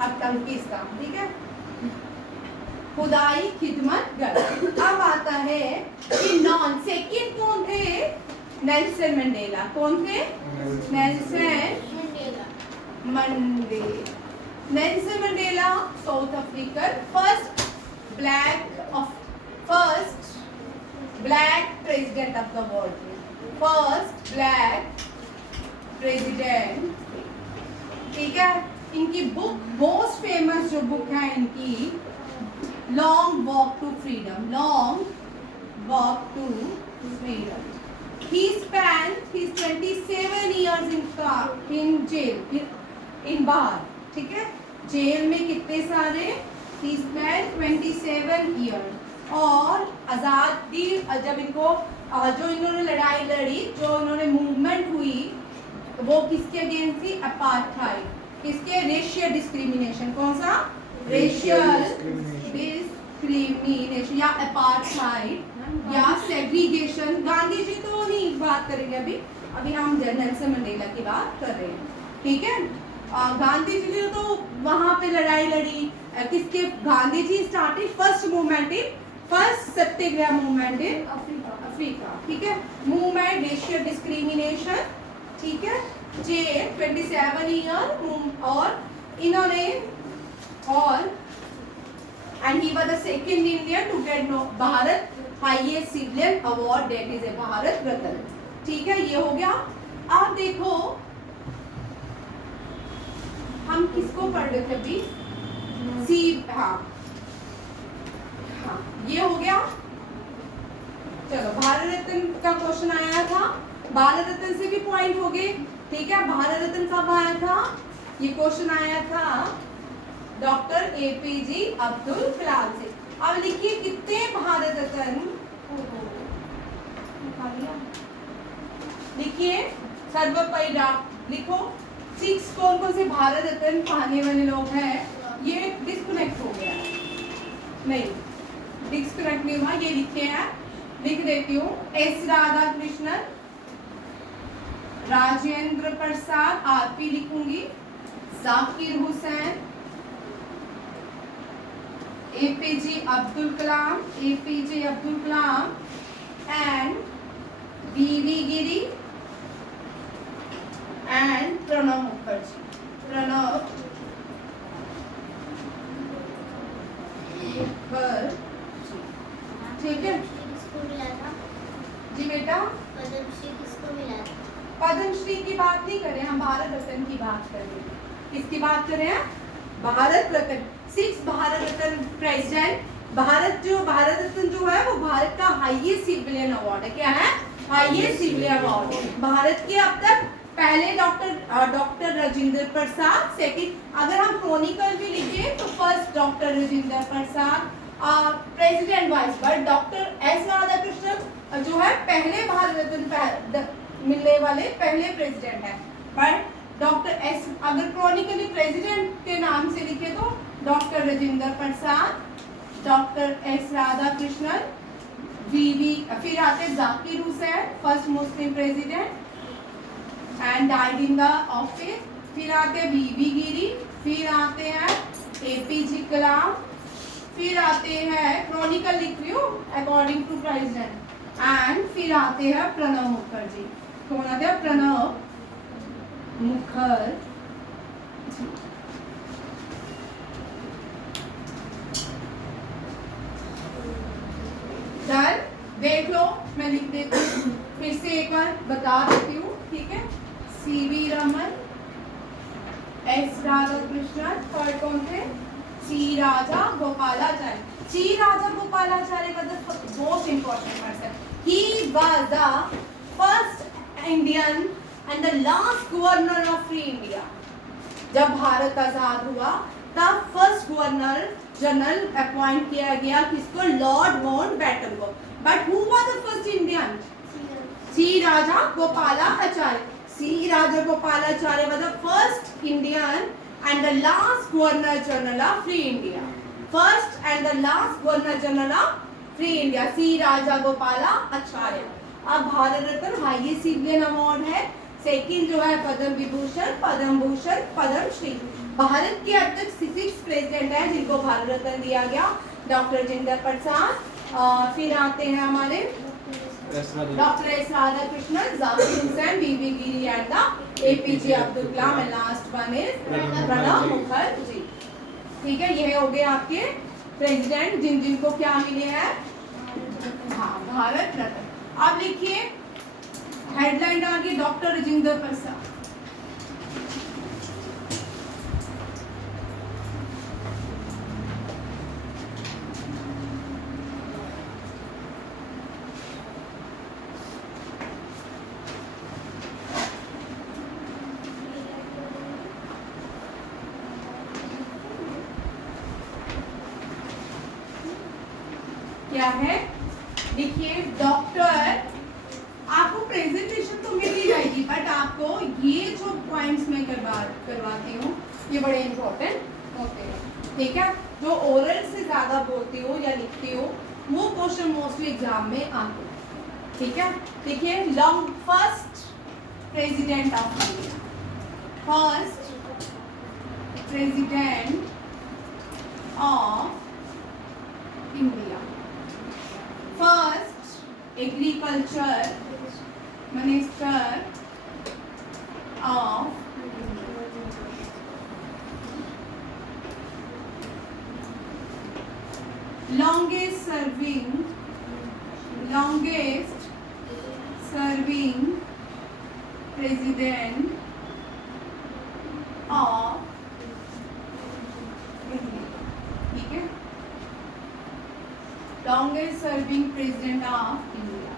अफगानिस्तान, ठीक है। खुदाई खिदमत गर। अब आता है कि नॉन सेकंड कौन थे? Nelson Mandela. कौन थे? Nelson Mandela, South African, first black president of the world, first black president, ठीक है। इनकी बुक, मोस्ट फेमस जो बुक है इनकी, long walk to freedom, long walk to freedom. He spent his 27 years in jail, in बाहर, ठीक है। Jail में कितने सारे? 27 ईयर। और आज़ादी, जब इनको जो इन्होंने लड़ाई लड़ी, जो इन्होंने मूवमेंट हुई, वो किसके अगेंस्ट थी? अपार्थाइड। किसके? Racial discrimination. कौन सा? रेशियल डिस्क्रिमिनेशन या अपार्थाइड या सेग्रीगेशन। गांधी जी तो नहीं बात करेंगे अभी हम नेल्सन मंडेला की बात कर रहे हैं, ठीक है। गांधी जी ने तो वहां पे लड़ाई लड़ी, किसके? Gandhi ji started first Satyagraha movement in Africa, ठीक है। मूवमेंट रेशियल डिस्क्रिमिनेशन, ठीक है। Jail 27 year. और इन्होंने, और and he was the second Indian to get Bharat highest civilian award, that is a Bharat Ratna, ठीक है। ये हो गया। अब देखो हम किसको पढ़ रहे थे अभी? हाँ, ये हो गया। चलो, भारत रत्न का क्वेश्चन आया था, भारत रत्न से भी पॉइंट हो गए, ठीक है। भारत रत्न कब आया था? ये क्वेश्चन आया था डॉक्टर एपीजे अब्दुल कलाम से। अब लिखिए कितने भारत रत्न, लिखिए सर्वोपरि लिखो 6 कौन से भारत रत्न पाने वाले लोग हैं। ये डिस्कनेक्ट हो गया, नहीं डिस्कनेक्ट नहीं हुआ, ये लिखे हैं, लिख देती हूँ। एस राधाकृष्णन, राजेंद्र प्रसाद, आरपी लिखूंगी, Zakir Hussain, APJ Abdul Kalam and VV Giri and Pranab Mukherjee, ठीक है। जी बेटा, पद्मश्री किसको मिला था? पद्मश्री की बात नहीं करें हम, भारत रत्न की बात कर रहे हैं। किसकी बात कर रहे हैं? भारत रत्न। 6 भारत रत्न प्रेसिडेंट। भारत रत्न जो है वो भारत का हाईएस्ट सिविलियन अवार्ड है। क्या है? Highest civilian award. भारत के अब तक पहले डॉक्टर राजेंद्र प्रसाद, सेकंड अगर हम क्रॉनिकल भी लिखें तो first doctor Rajendra Prasad, president vice but doctor S Radhakrishnan जो है पहले भारत रत्न मिलने वाले पहले प्रेसिडेंट है। बट डॉक्टर एस अगर क्रॉनिकली प्रेसिडेंट के नाम से लिखे तो डॉक्टर राजेंद्र प्रसाद, डॉक्टर एस राधाकृष्णन, वीवी, फिर आते Zakir Hussain, first Muslim president and died in the office, फिर आते वीवी गिरी, फिर आते हैं एपीजे कलाम, फिर आते हैं क्रॉनिकल लिख रही हूँ अकॉर्डिंग टू प्रेसिडेंट, एंड फिर आते हैं प्रणब मुखर्जी। कौन आते हैं? प्रणब मुखर्जी। डन, देख लो, मैं लिख देती हूँ, फिर से एक बार बता देती हूँ, ठीक है? CV Raman, S Radhakrishnan, third कौन थे? सी Raja Gopalacharya. C Raja Gopalacharya was the most important person. He was the first Indian and the last governor of free India. जब भारत आजाद हुआ तब फर्स्ट गवर्नर जनरल अपॉइंट किया गया किसको? लॉर्ड माउंटबेटन को। But who was the first Indian? C Raja Gopalacharya. C Raja Gopalacharya was the first Indian and the last governor general of free India. First and the last governor general of free India. सी राजा गोपालाचार्य। अब Bharat Ratna highest civilian award है। Second जो है पद्म विभूषण, पद्म भूषण, पद्म श्री। भारत के अब तक 6 president हैं जिनको भारत रत्न दिया गया। डॉक्टर राजेंद्र प्रसाद, फिर आते हैं हमारे doctor S Radhakrishnan, Zakir Hussain, VV Giri and the APJ Abdul Kalam, and last one is Pranab Mukherjee. ठीक है, ये हो गए आपके प्रेसिडेंट जिन जिनको क्या मिले हैं? हाँ, भारत रत्न। अब लिखिए हेडलाइन आगे डॉक्टर राजेंद्र प्रसाद। क्या है? देखिए डॉक्टर, आपको प्रेजेंटेशन तो मिल ही जाएगी बट आपको ये जो पॉइंट्स मैं करवाती हूँ ये बड़े इंपॉर्टेंट होते हैं। ठीक है, जो ओरल से ज्यादा बोलती हो या लिखती हो वो क्वेश्चन मोस्टली एग्जाम में आते हैं। ठीक है, देखिए long first president of India, first president of India, first agriculture minister of longest serving president of India। ठीक है, longest serving president of India,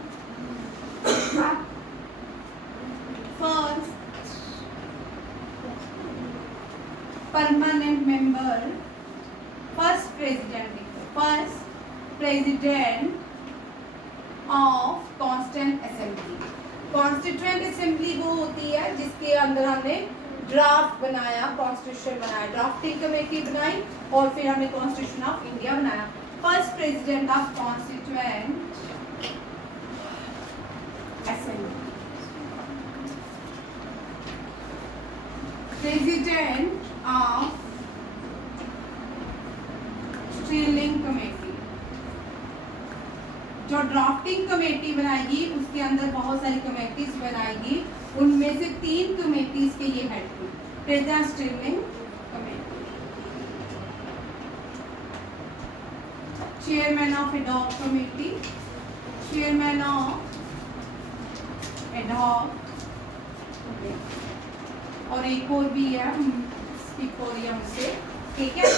first permanent member, first president of constituent assembly. Constituent assembly वो होती है जिसके अंदर हमने draft बनाया, constitution बनाया, ड्राफ्टिंग कमेटी बनाई और फिर हमने कॉन्स्टिट्यूशन ऑफ इंडिया बनाया। First president of constituent assembly, president of steering committee. जो ड्राफ्टिंग कमेटी बनाएगी उसके अंदर बहुत सारी कमेटीज बनाएगी, उनमें से 3 कमेटीज के ये हेड थे। President steering committee, chairman of ad hoc committee, chairman of ad hoc, और एक और भी है, स्किप हो रही है मुझसे, ठीक है।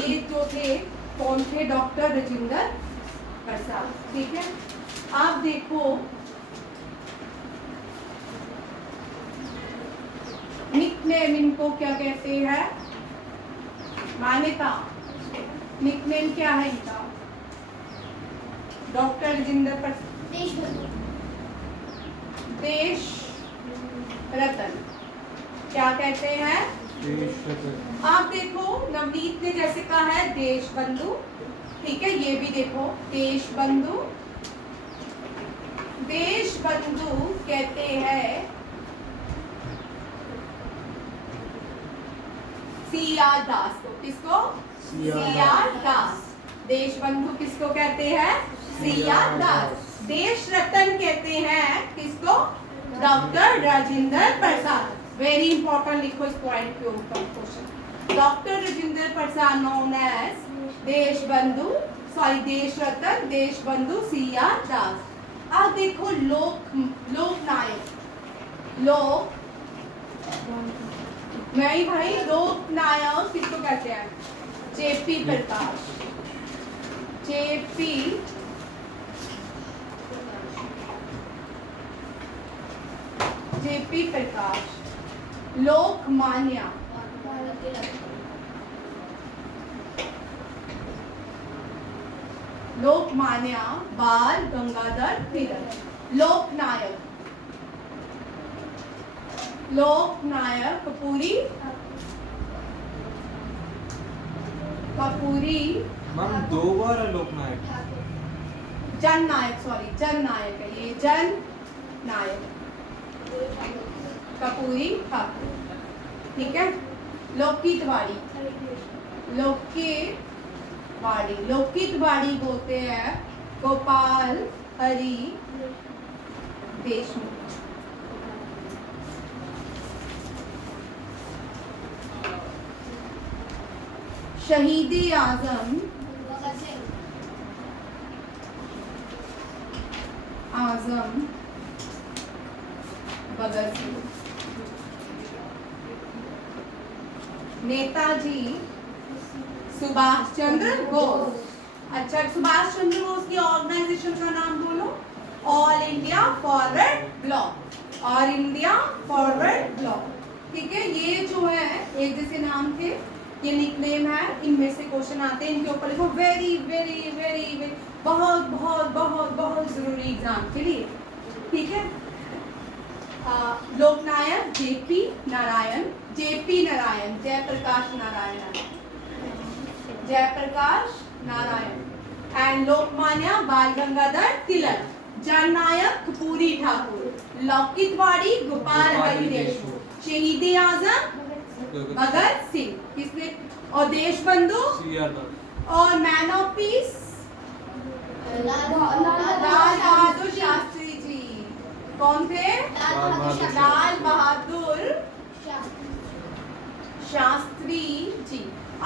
ये जो थे कौन थे? डॉक्टर राजेंद्र प्रसाद, ठीक है। आप देखो निकनेम इनको क्या कहते हैं? मान्यता, निकनेम क्या है इनका? डॉक्टर राजेंद्र प्रसाद देशबंधु। देश रतन, क्या कहते हैं? देश रतन। आप देखो नवनीत ने जैसे कहा है देश बंधु, ठीक है। ये भी देखो देश बंधु, देश बंधु कहते हैं सी.आर. दास को। किसको? सी.आर. दास। देश बंधु किसको कहते हैं? सी.आर. दास। देश रतन कहते हैं किसको? डॉक्टर राजेंद्र प्रसाद। वेरी इंपॉर्टेंट, लिखो इस पॉइंट के ऊपर क्वेश्चन। डॉक्टर राजेंद्र प्रसाद नोन एज देश बंधु, सॉरी देश रतन, देश बंधु सी.आर. दास। अब देखो लोकनायक, लोक नहीं भाई, लोकनायक किसको कहते हैं? जे.पी. प्रकाश, जे.पी. जे.पी. प्रकाश। लोकमान्य, लोकमान्य बाल गंगाधर तिलक। लोकनायक, लोकनायक कपूरी, कपूरी मैम 2 बार है लोकनायक। जननायक, सॉरी जननायक है ये, जन नायक कपूरी ठाकुर, ठीक है। लोकित वाड़ी, लोकित वाड़ी, लोकित वाड़ी बोलते हैं गोपाल हरि देशमुख। शहीद-ए आजम, आजम भगत सिंह। नेताजी सुभाष चंद्र बोस। अच्छा, सुभाष चंद्र बोस की ऑर्गेनाइजेशन का नाम बोलो। All India forward block, all India forward block, ठीक है। ये जो है एक जैसे नाम थे, ये निकनेम है, इनमें से क्वेश्चन आते हैं, इनके ऊपर लिखो। वेरी वेरी वेरी वेरी बहुत बहुत बहुत बहुत जरूरी एग्जाम के लिए, ठीक है। Loknayak JP. Narayan, JP. Narayan, Jayaprakash Narayan, Jayaprakash Narayan. And Lokmanya Bal Gangadhar तिलक। जननायक कपूरी ठाकुर, लोकित वाड़ी गोपाल हरि देशमुख, शहीद-ए आजम भगत सिंह, किसने? और देश बंधु सी.आर. दास। और मैन ऑफ पीस लाल बहादुर शास्त्री जी। कौन थे? लाल बहादुर शास्त्री जी।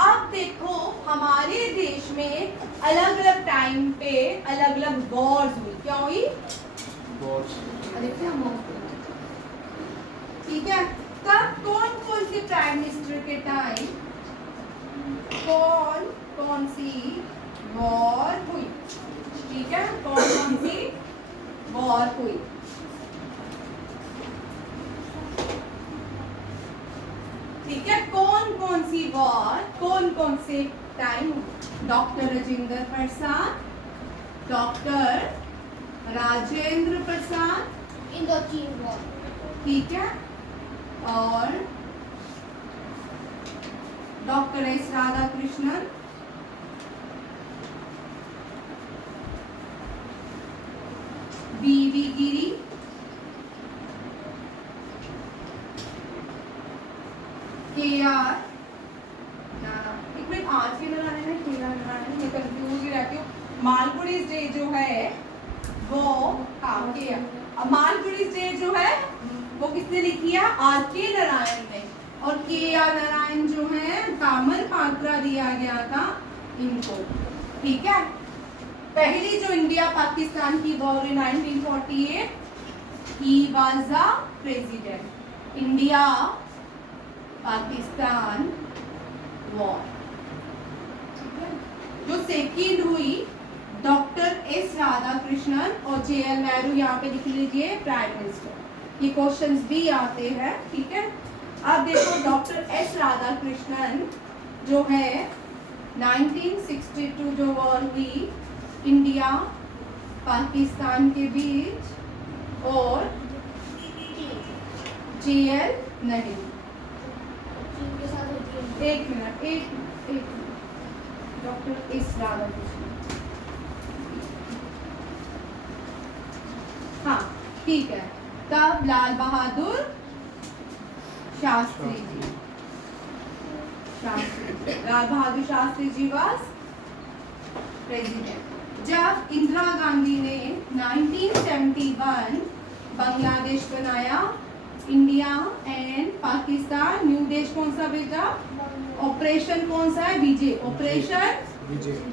अब देखो हमारे देश में अलग अलग टाइम पे अलग अलग वॉर्स हुई। क्या हुई? वॉर्स। अरे क्या ठीक है। तब कौन कौन से प्राइम मिनिस्टर के टाइम कौन कौन सी वॉर हुई? ठीक है, कौन कौन सी वॉर हुई? ठीक है, कौन कौन सी वॉर कौन कौन से टाइम? डॉक्टर राजेंद्र प्रसाद, डॉक्टर राजेंद्र प्रसाद, इंडोचीन वॉर, ठीक है, और डॉक्टर एस राधाकृष्णन, बी.वी. गिरी, के.आर. एक मिनट, आज के लगाने में के.आर. नारायण, मैं कंफ्यूज ही रहती हूँ। मालगुडी डे जो है वो अब मालगुडी डे जो है वो किसने लिखी है? आर.के. नारायण ने। और के.आर. नारायण जो है कामल पात्रा दिया गया था इनको, ठीक है। पहली जो इंडिया पाकिस्तान की war 1948 he was the president India Pakistan war. जो सेकेंड हुई डॉक्टर एस राधाकृष्णन और JL नेहरू, यहाँ पे लिख लीजिए प्राइम मिनिस्टर। ये क्वेश्चंस भी आते हैं, ठीक है। अब देखो डॉक्टर एस राधाकृष्णन जो है 1962 जो वॉर हुई इंडिया पाकिस्तान के बीच और JL नेहरू। के साथ होती है। एक मिनट डॉक्टर एस राधाकृष्णन, हाँ ठीक है। तब लाल बहादुर शास्त्री जी, लाल बहादुर शास्त्री जी वाज प्रेसिडेंट। जब इंदिरा गांधी ने 1971 बांग्लादेश बनाया, इंडिया एंड पाकिस्तान, न्यू देश कौन सा बेटा? ऑपरेशन कौन सा है? विजय, ऑपरेशन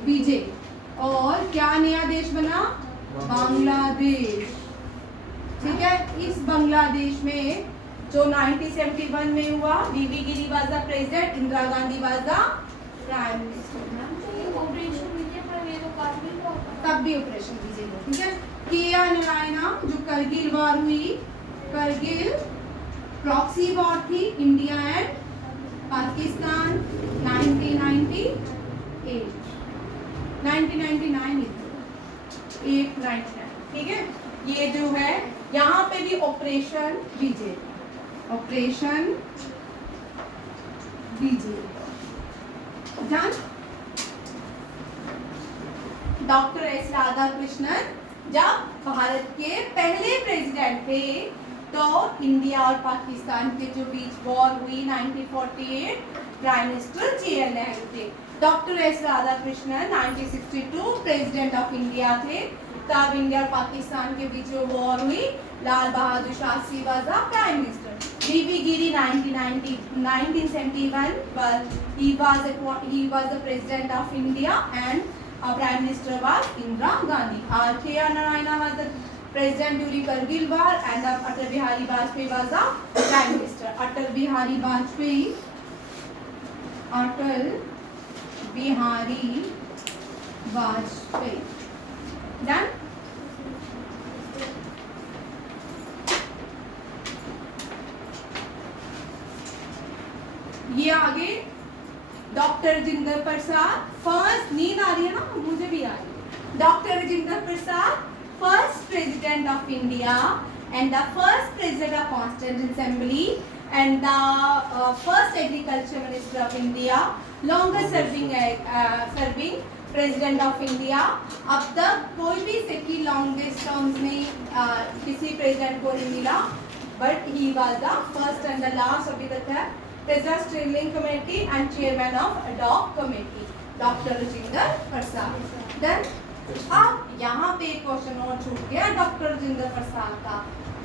विजय। और क्या नया देश बना? बांग्लादेश, ठीक है। इस बांग्लादेश में जो 1971 में हुआ, VV Giri was the president, Indira Gandhi was the prime minister. Operation Vijay पर ये तो काफी तब भी ऑपरेशन विजय हुआ, ठीक है। के.आर. नारायणा जो करगिल वॉर हुई, करगिल प्रॉक्सी वॉर थी इंडिया एंड पाकिस्तान 1999, ठीक है। ये जो है यहाँ पे भी ऑपरेशन विजय, ऑपरेशन विजय डन। डॉक्टर एस राधाकृष्णन जब भारत के पहले प्रेसिडेंट थे तो इंडिया और पाकिस्तान के जो बीच वॉर हुई 1948, प्राइम मिनिस्टर JL नेहरू थे। Doctor S Radhakrishnan 1962 president of India थे। तब इंडिया और पाकिस्तान के बीच जो वॉर हुई, Lal Bahadur Shastri was the prime minister. VV Giri 1971 he was the president of India and our prime minister was Indira Gandhi. K.R. Narayana was the president during Kargil war and Atal Bihari Vajpayee was the prime minister. Atal Bihari Vajpayee done. ये आगे doctor Rajendra प्रसाद, first, नींद आ रही है ना, मुझे भी आ रही है। Doctor Rajendra Prasad first president of India and the first president of constituent assembly and the first agriculture minister of India, longest serving president of India. अब तक कोई भी सेकंड लॉन्गेस्ट टर्म्स में किसी प्रेसिडेंट को नहीं मिला, but he was the first and the last अभी तक है President Steering Committee and Chairman of Ad hoc Committee, Dr. Rajinder Prasad. Then अब यहाँ पे एक क्वेश्चन और छूट गया डॉक्टर राजेंद्र प्रसाद का,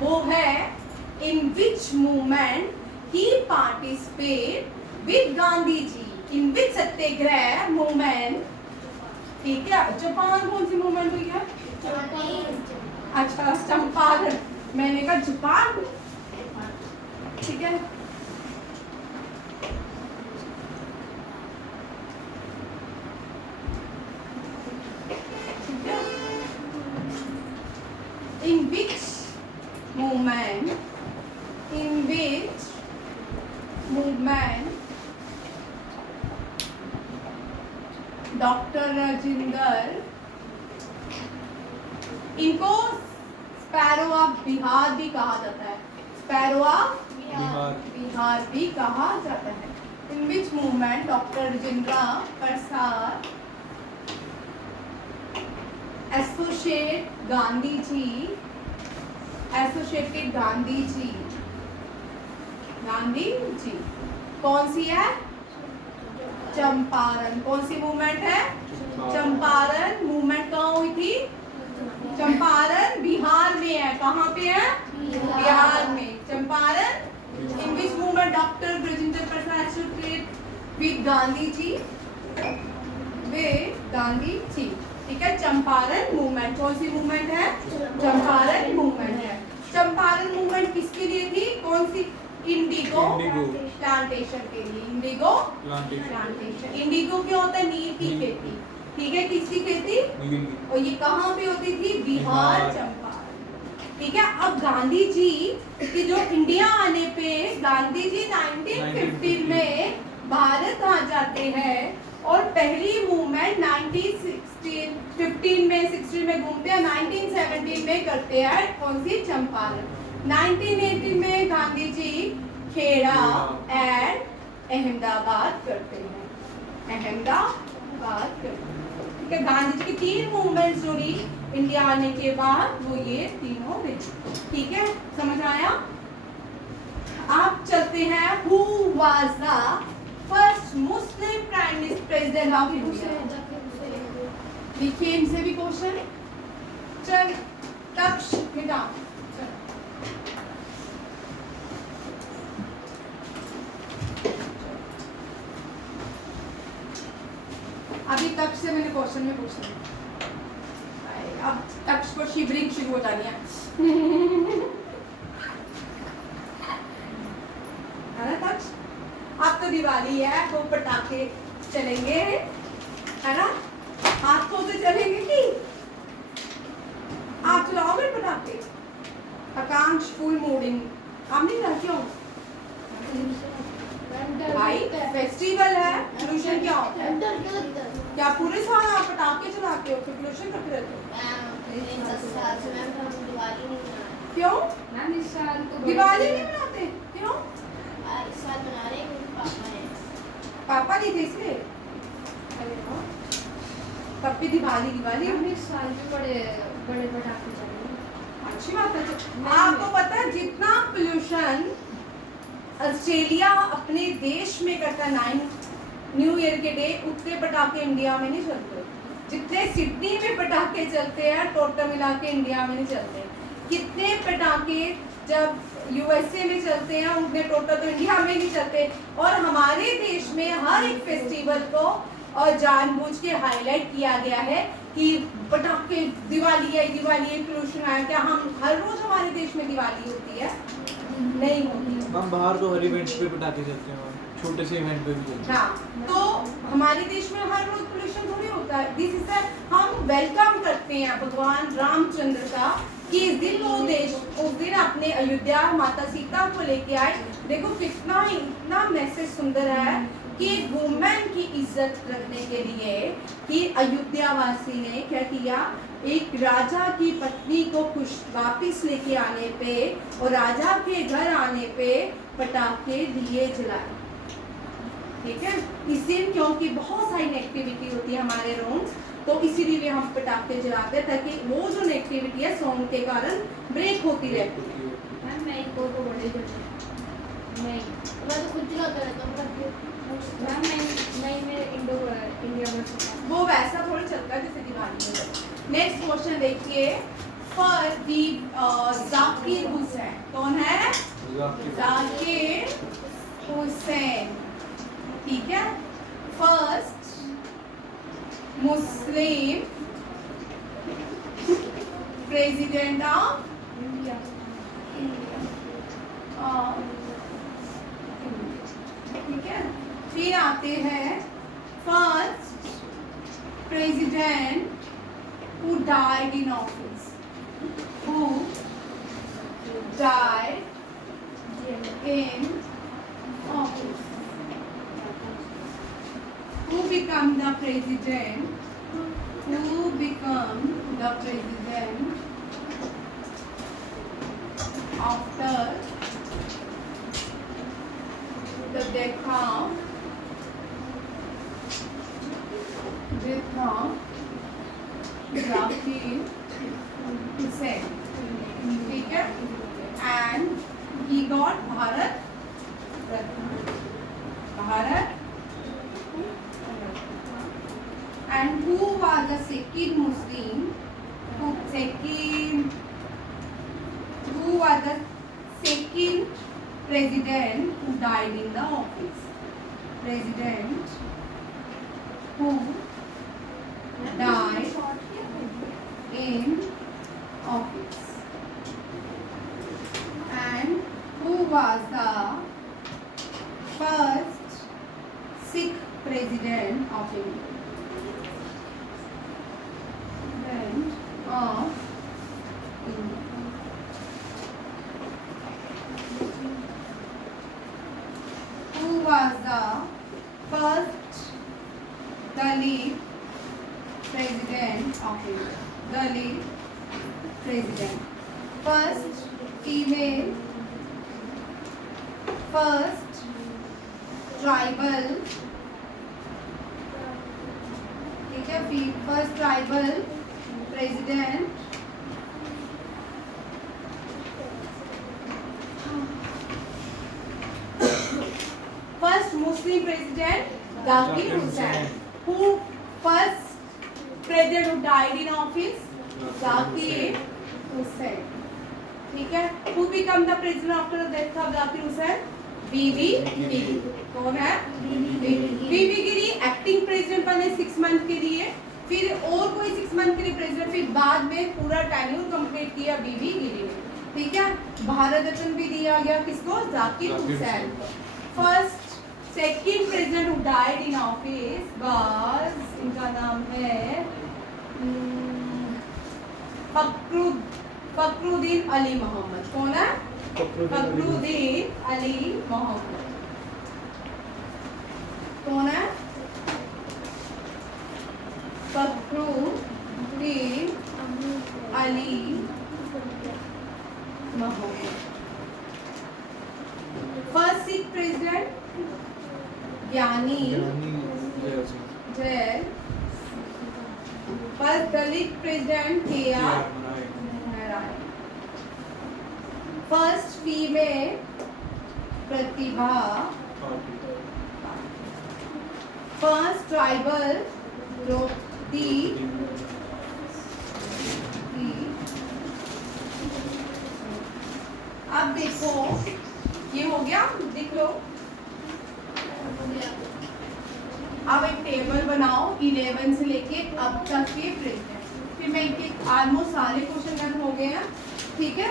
वो है in which movement he participate with Gandhi ji, in which satyagraha movement, ठीक है। जापान कौन सी मूवमेंट हुई है? अच्छा चंपारण, मैंने कहा जापान, ठीक है। In which movement doctor Rajendra, इनको स्पैरो ऑफ बिहार भी कहा जाता है, स्पैरो ऑफ बिहार भी कहा जाता है। In which movement doctor Rajendra Prasad associated Gandhi ji, कौन सी है? चंपारण। कौन सी मूवमेंट है? चंपारण मूवमेंट कहाँ हुई थी? चंपारण बिहार में है। कहाँ पे है? बिहार में। Champaran. In which movement doctor Rajendra Prasad associated with Gandhi ji, ठीक है। चंपारण मूवमेंट कौन सी मूवमेंट है? चंपारण मूवमेंट है। चंपारण कौन सी? इंडिगो इंडिगो प्लांटेशन के लिए। Indigo plantation plantation. इंडिगो क्या होता है? नील की नील। खेती। ठीक है, किसकी खेती? नील और ये कहाँ पे होती थी? बिहार, बिहार। चंपारण। ठीक है, अब गांधी जी की जो इंडिया आने पे गांधी जी 1915 में भारत आ जाते हैं और पहली मूवमेंट 1915 में 60 में घूमते हैं, 1917 में करते हैं कौन सी? चंपारण। 1918 में गांधी जी खेड़ा एंड अहमदाबाद करते हैं। अहमदाबाद करते हैं। ठीक है, गांधी जी की 3 मूवमेंट्स जुड़ी इंडिया आने के बाद, वो ये तीनों रही। ठीक है, समझ आया? आप चलते हैं, who was the first Muslim prime minister president of India? लिखिए, इनसे भी क्वेश्चन। चल तक्ष मिटा। अभी तक्ष से मैंने क्वेश्चन में पूछना, अब तक्ष को शिवरिंग शुरू हो जानी है। है ना तक्ष? अब तो दिवाली है, तो पटाखे चलेंगे, है ना? हाथों से चलेंगे कि आप चलाओगे पटाखे? आकांक्ष फुल मूडिंग, आप नहीं चलाते हो भाई? फेस्टिवल है, पोल्यूशन क्या होता है? क्या पूरे साल आप पटाखे चलाते हो, फिर पोल्यूशन करते रहते हो? क्यों? दिवाली नहीं मनाते क्यों? पापा नहीं थे इसलिए? तब भी दिवाली बड़े पटाखे चले। अच्छी बात है। आपको पता है जितना पोल्यूशन ऑस्ट्रेलिया अपने देश में करता है 9 न्यू ईयर के डे, उतने पटाखे इंडिया में नहीं चलते। जितने सिडनी में पटाखे चलते हैं टोटल मिला के इंडिया में नहीं चलते। कितने पटाखे जब यूएसए में चलते हैं उतने टोटल तो इंडिया में नहीं चलते। और हमारे देश में हर एक फेस्टिवल को और जानबूझ के हाईलाइट किया गया है कि पटाखे, दिवाली है, पोल्यूशन आया। क्या हम हर रोज हमारे देश में दिवाली होती है? नहीं होती। मैम बाहर तो हर इवेंट्स पे पटाखे चलते हैं, छोटे से इवेंट पे भी चलते हैं। हाँ, तो हमारे देश में हर रोज पोल्यूशन थोड़ी होता है। दिस इज हम वेलकम करते हैं भगवान रामचंद्र का कि इस दिन वो देश उस दिन अपने अयोध्या माता सीता को लेके आए। देखो कितना इतना मैसेज सुंदर है कि वुमेन की इज्जत रखने के लिए कि अयोध्या वासी ने क्या किया, एक राजा की पत्नी को खुश वापिस लेके आने पे और राजा के घर आने पे पटाखे दिए जलाए। ठीक है, इस दिन क्योंकि बहुत सारी नेगेटिविटी होती है हमारे रोज, तो इसीलिए हम पटाखे जलाते हैं ताकि वो जो नेगेटिविटी है सॉन्ग के कारण ब्रेक होती रहती है। मैं तो खुद चलाता रहता हूँ। इंडिया में वो वैसा थोड़ी चलता है जैसे दिवाली में। नेक्स्ट क्वेश्चन देखिए, फॉर दी जाकिर हुसैन। कौन है? जाकिर हुसैन। ठीक है, first Muslim president of India. ठीक है, फिर आते हैं first president who died in office. Who died in office? Who become the president? Who become the president after the death of Zakir Hussain? ठीक है, and he got Bharat and who was the second Muslim who was the second president who died in the office? President who died in office, and Who was the first Sikh president of India? Of India. Who was the first Dalit president of India? Dalit president. First female, first tribal, ठीक है, first tribal president, first Muslim president Zakir Hussain. Who first president who died in office? Zakir Hussain. ठीक है. Who become the president after the death of Zakir Hussain? बीबी गिरी. कौन है? बीबी गिरी acting president बने 6 month के लिए, फिर और कोई 6 मंथ के लिए प्रेसिडेंट, फिर बाद में पूरा टेन्यूर कंप्लीट किया बीबी गिरी ने. ठीक है. भारत रत्न भी दिया गया किसको? Zakir Hussain. First second president who died in office was, इनका नाम है फखरुद्दीन अली मोहम्मद. कौन है? फखरुद्दीन अली मोहम्मद. कौन है? Fakhruddin Ali Mohammad. First Sikh president Giani Zail. First Dalit president KR Narayan. First female Pratibha. First tribal Draupadi. अब देखो ये हो गया, देख लो. अब एक टेबल बनाओ 11 से लेके अब तक के प्रेसिडेंट. फिर मैं इनके ऑलमोस्ट सारे क्वेश्चन डन हो गए हैं. ठीक है.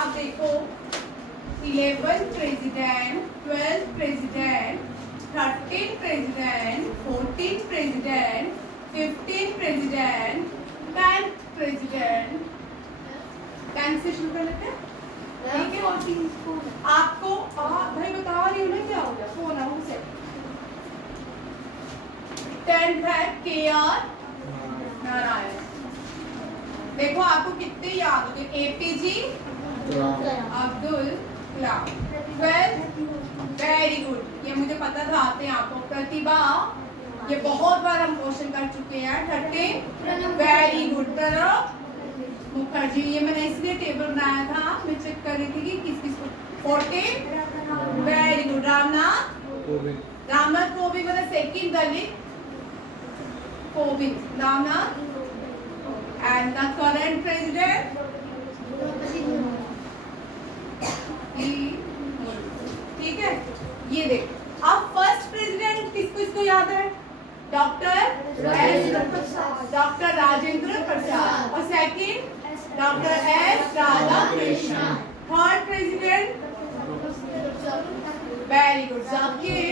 अब देखो 11 president, 12 president, 13 president, 14 president, 15 president, 10 president. 10 से शुरू कर लेते हैं. ठीक है. आपको भाई बता रही हूँ ना क्या हो गया. फोन है उसे. 10th है KR नारायण. देखो आपको कितने याद हो गए? APJ अब्दुल कलाम. 12 वेरी गुड. ये मुझे पता था आते हैं आपको. प्रतिभा, ये बहुत बार हम क्वेश्चन कर चुके हैं. 13 वेरी गुड. प्रणब मुखर्जी. ये मैंने इसलिए टेबल बनाया था, मैं चेक कर रही थी कि किस किस को. 14 वेरी गुड. रामनाथ कोविंद मतलब second Dalit Kovind. Ramnath. And the current president ठीक है. ये देख, अब फर्स्ट प्रेसिडेंट किसको याद है? डॉक्टर राजेंद्र प्रसाद. और second doctor S Radhakrishnan. Third president very good Zakir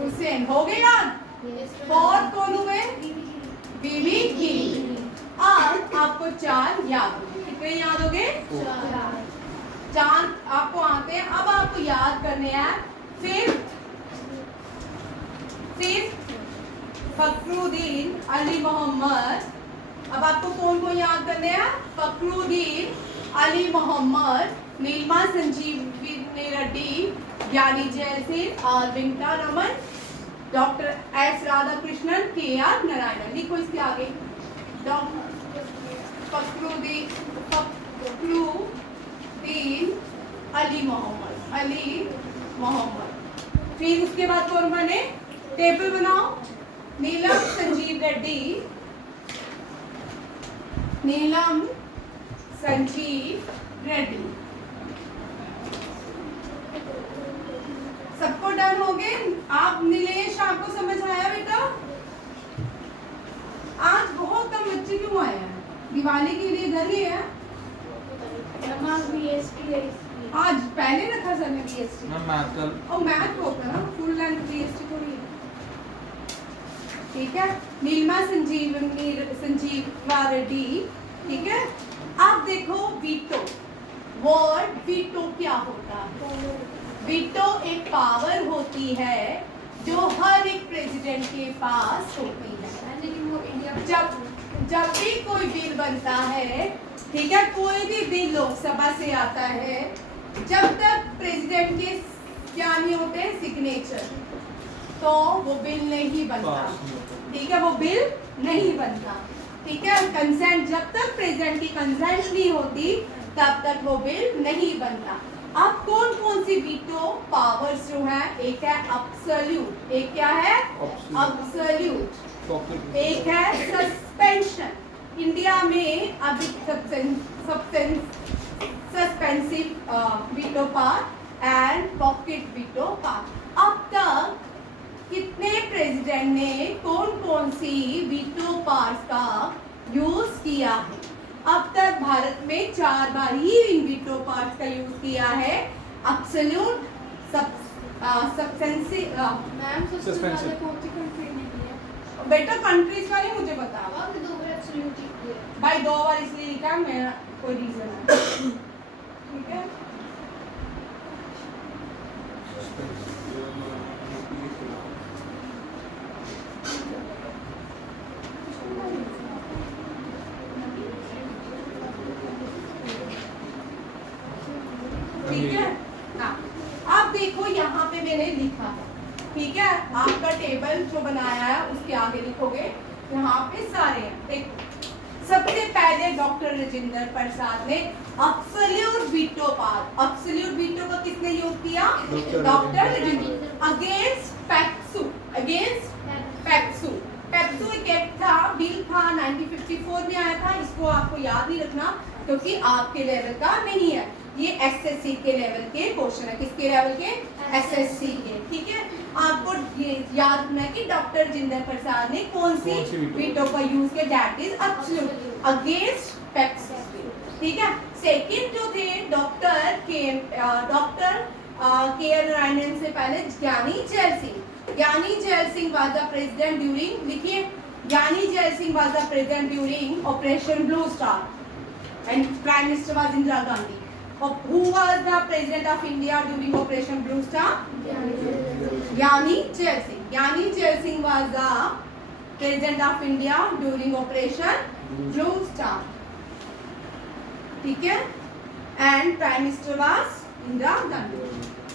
Hussain. हो गए याद? फोर्थ कौन हुए? बीबी गिरी. अब आपको 4 याद होंगे. कितने याद हो गए? 4 आपको आते हैं. अब आपको याद करने हैं फिफ्थ फखरुद्दीन अली मोहम्मद. अब आपको कौन याद करने हैं? फखरुद्दीन अली मोहम्मद, नीलमा संजीवनी रेड्डी, ज्ञानी Zail Singh, Aravinda Raman, doctor S Radhakrishnan, KR Narayan. लिखो इसके आगे. फखरुद्दीन अली मोहम्मद. फिर उसके बाद कौन बने? टेबल बनाओ. नीलम संजीव रेड्डी, सबको डन हो गए. आप नीलेश, आपको समझ आया बेटा? आज बहुत कम बच्चे क्यों आए हैं? दिवाली के लिए घर ही है. आज पहले रखा सर ने बीएसटी मैम मैथ का और मैथ होता है ना फुल लेंथ बीएसटी थोड़ी है। ठीक है, नीलमा संजीवा रेड्डी। ठीक है, अब देखो वीटो, वर्ड वीटो क्या होता है? वीटो एक पावर होती है जो हर एक प्रेसिडेंट के पास होती है। लेकिन वो इंडिया में जब भी कोई बिल बनता है, ठीक है, कोई भी बिल लोकसभा से आता है, जब तक प्रेसिडेंट के क्या नहीं होते सिग्नेचर, तो वो बिल नहीं बनता। ठीक है, वो बिल नहीं बनता। ठीक है, कंसेंट, जब तक प्रेसिडेंट की कंसेंट नहीं होती तब तक वो बिल नहीं बनता। अब कौन कौन सी वीटो पावर्स जो है, एक है अब्सोल्यूट, एक क्या है अब्सोल्यूट, एक है सस्पेंशन। इंडिया में अभी suspensive veto power and pocket veto power. अब तक कितने प्रेसिडेंट ने कौन कौन सी वीटो पावर्स का यूज किया है? अब तक भारत में 4 बार ही इन वीटो पावर्स का यूज किया है। अब्सोल्यूट, सस्पेंसिव, मैम सबसे Suspension. ज्यादा कौन सी कंट्री ने किया? बेटा कंट्रीज का नहीं मुझे बताओ आपने 2 बार एब्सोल्यूट किया। भाई, 2 बार इसलिए लिखा है, मेरा कोई रीजन है। ठीक है, ठीक है। हाँ, अब देखो यहाँ पे मैंने लिखा है। ठीक है, आपका टेबल जो बनाया है उसके आगे लिखोगे, यहाँ पे सारे हैं। देखो, सबसे पहले डॉक्टर राजेंद्र प्रसाद ने absolute veto power, absolute veto का किसने यूज किया? डॉक्टर राजेंद्र। अगेंस्ट पैक्सू, अगेंस्ट पैक्सू, पैक्सू एक एक्ट था, बिल था, 1954 में आया था। इसको आपको याद नहीं रखना क्योंकि आपके लेवल का नहीं है, ये एसएससी के लेवल के क्वेश्चन है। किसके लेवल के? एसएससी के। ठीक है, आपको ये याद रखना है कि डॉक्टर राजेंद्र प्रसाद ने कौन सी वीटो का यूज किया, दैट इज अब्सोल्यूट अगेंस्ट पैक्सू। ठीक है, सेकंड जो थे डॉक्टर के आर नारायणन से पहले ज्ञानी Zail Singh. Giani Zail Singh was the president during, लिखिए, ज्ञानी Zail Singh was the president during operation blue star and prime minister was Indira Gandhi. Who was the president of India during Operation Blue Star? Gyani Jail Singh. Gyani Jail Singh was the president of India during Operation Blue Star. ठीक है, and Prime Minister was Indira Gandhi.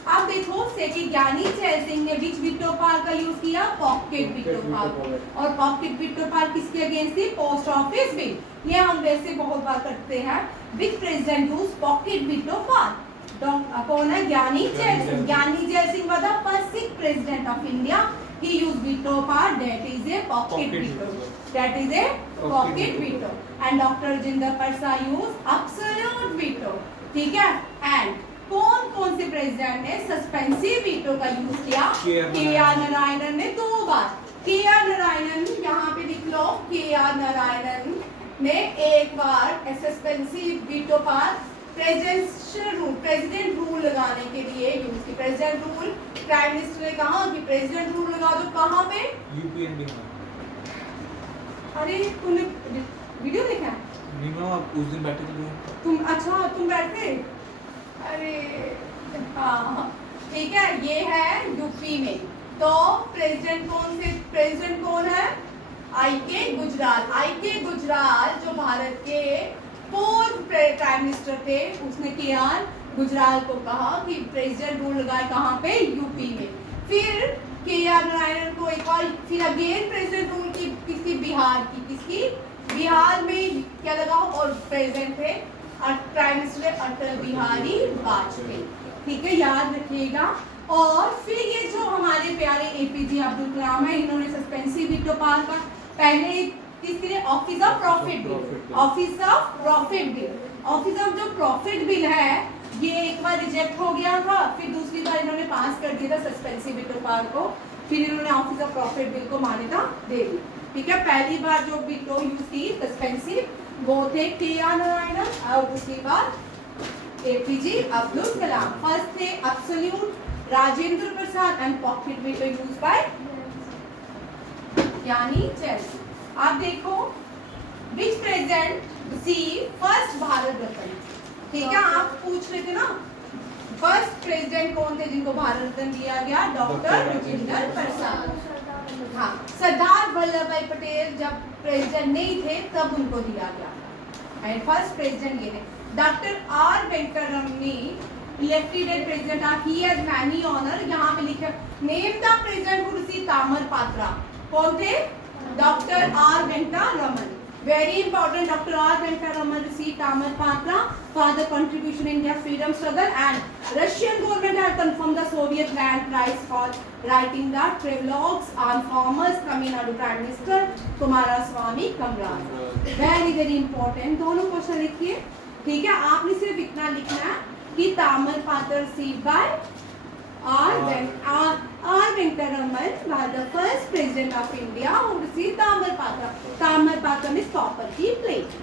अब देखो second, ज्ञानी जैल सिंह ने which veto power का use किया? Pocket veto power. और pocket veto power किसके अगेंस्ट थी? Post office bill. ये हम वैसे बहुत बार करते हैं। Which president use pocket veto power? कौन है? Giani Zail Singh. Giani Zail Singh was the first president of India, he use veto power, that is a pocket veto, that is a pocket veto. And doctor Rajendra Prasad use absolute veto. ठीक है, and कौन कौन से president ने suspensive veto का use किया? के आर नारायणन ने 2 बार। के आर नारायणन, यहाँ पे लिख लो, के आर नारायणन ने 1 बार suspensive veto power president rule लगाने के लिए यूज की। प्रेसिडेंट रूल, प्राइम मिनिस्टर ने कहा कि प्रेसिडेंट रूल लगा दो, कहाँ पे? UP and Bihar. अरे तूने वीडियो देखा है? नहीं मैम, आप उस दिन बैठे थे तुम? अच्छा, तुम बैठे? अरे हाँ, ठीक है, ये है यूपी में। तो प्रेसिडेंट कौन है? आई के गुजराल। आई के गुजराल जो भारत के पूर्व प्राइम मिनिस्टर थे, उसने के आर गुजराल को कहा कि प्रेसिडेंट रूल लगाए, कहाँ पे? यूपी में। फिर के आर नारायणन को एक और, फिर अगेन प्रेसिडेंट रूल की किसकी? बिहार की। किसकी? बिहार में क्या लगा? और प्रेसिडेंट थे प्राइम मिनिस्टर अटल बिहारी वाजपेयी। ठीक है, याद रखिएगा। और फिर ये जो हमारे प्यारे एपीजे अब्दुल कलाम है, इन्होंने सस्पेंसिव वीटो पावर का पहले किसके लिए? Office of profit bill. Office of profit bill, office of जो प्रॉफिट बिल है, ये एक बार रिजेक्ट हो गया था, फिर दूसरी बार इन्होंने पास कर दिया था सस्पेंसिव वीटो पावर को, फिर इन्होंने ऑफिस ऑफ प्रॉफिट बिल को मान्यता दे दी। ठीक है, पहली बार जो वीटो यूज की सस्पेंसिव वो थे के आर नारायणन, और दूसरी बार एपीजे अब्दुल कलाम। फर्स्ट थे absolute Rajendra Prasad and pocket में तो यूज बाय यानी चेल्सी। आप देखो which present receive first Bharat Ratna. ठीक है, आप पूछ रहे थे ना फर्स्ट प्रेसिडेंट कौन थे जिनको भारत रत्न दिया गया? डॉक्टर राजेंद्र प्रसाद। हाँ, सरदार वल्लभ भाई पटेल जब प्रेसिडेंट नहीं थे तब उनको दिया गया था। एंड फर्स्ट प्रेसिडेंट ये थे। Doctor R Venkataramani elected president of he has many honour. यहाँ पे लिखा name the president who receive Tamra Patra. कौन थे? Doctor R Venkataraman. Very important, Dr. R. Venkataraman received Tamar Patra for the contribution in India's freedom struggle, and Russian government had confirmed the Soviet land prize for writing the travelogues on farmers. Tamil Nadu Prime Minister Kumaraswamy Kamraj. Very important, दोनों question लिखिए। ठीक है, आपने सिर्फ इतना लिखना है कि ताम्र पात्र received by R. Venkataraman was the first president of India who received Tamar Patra. Tamar Patra is copper की plate.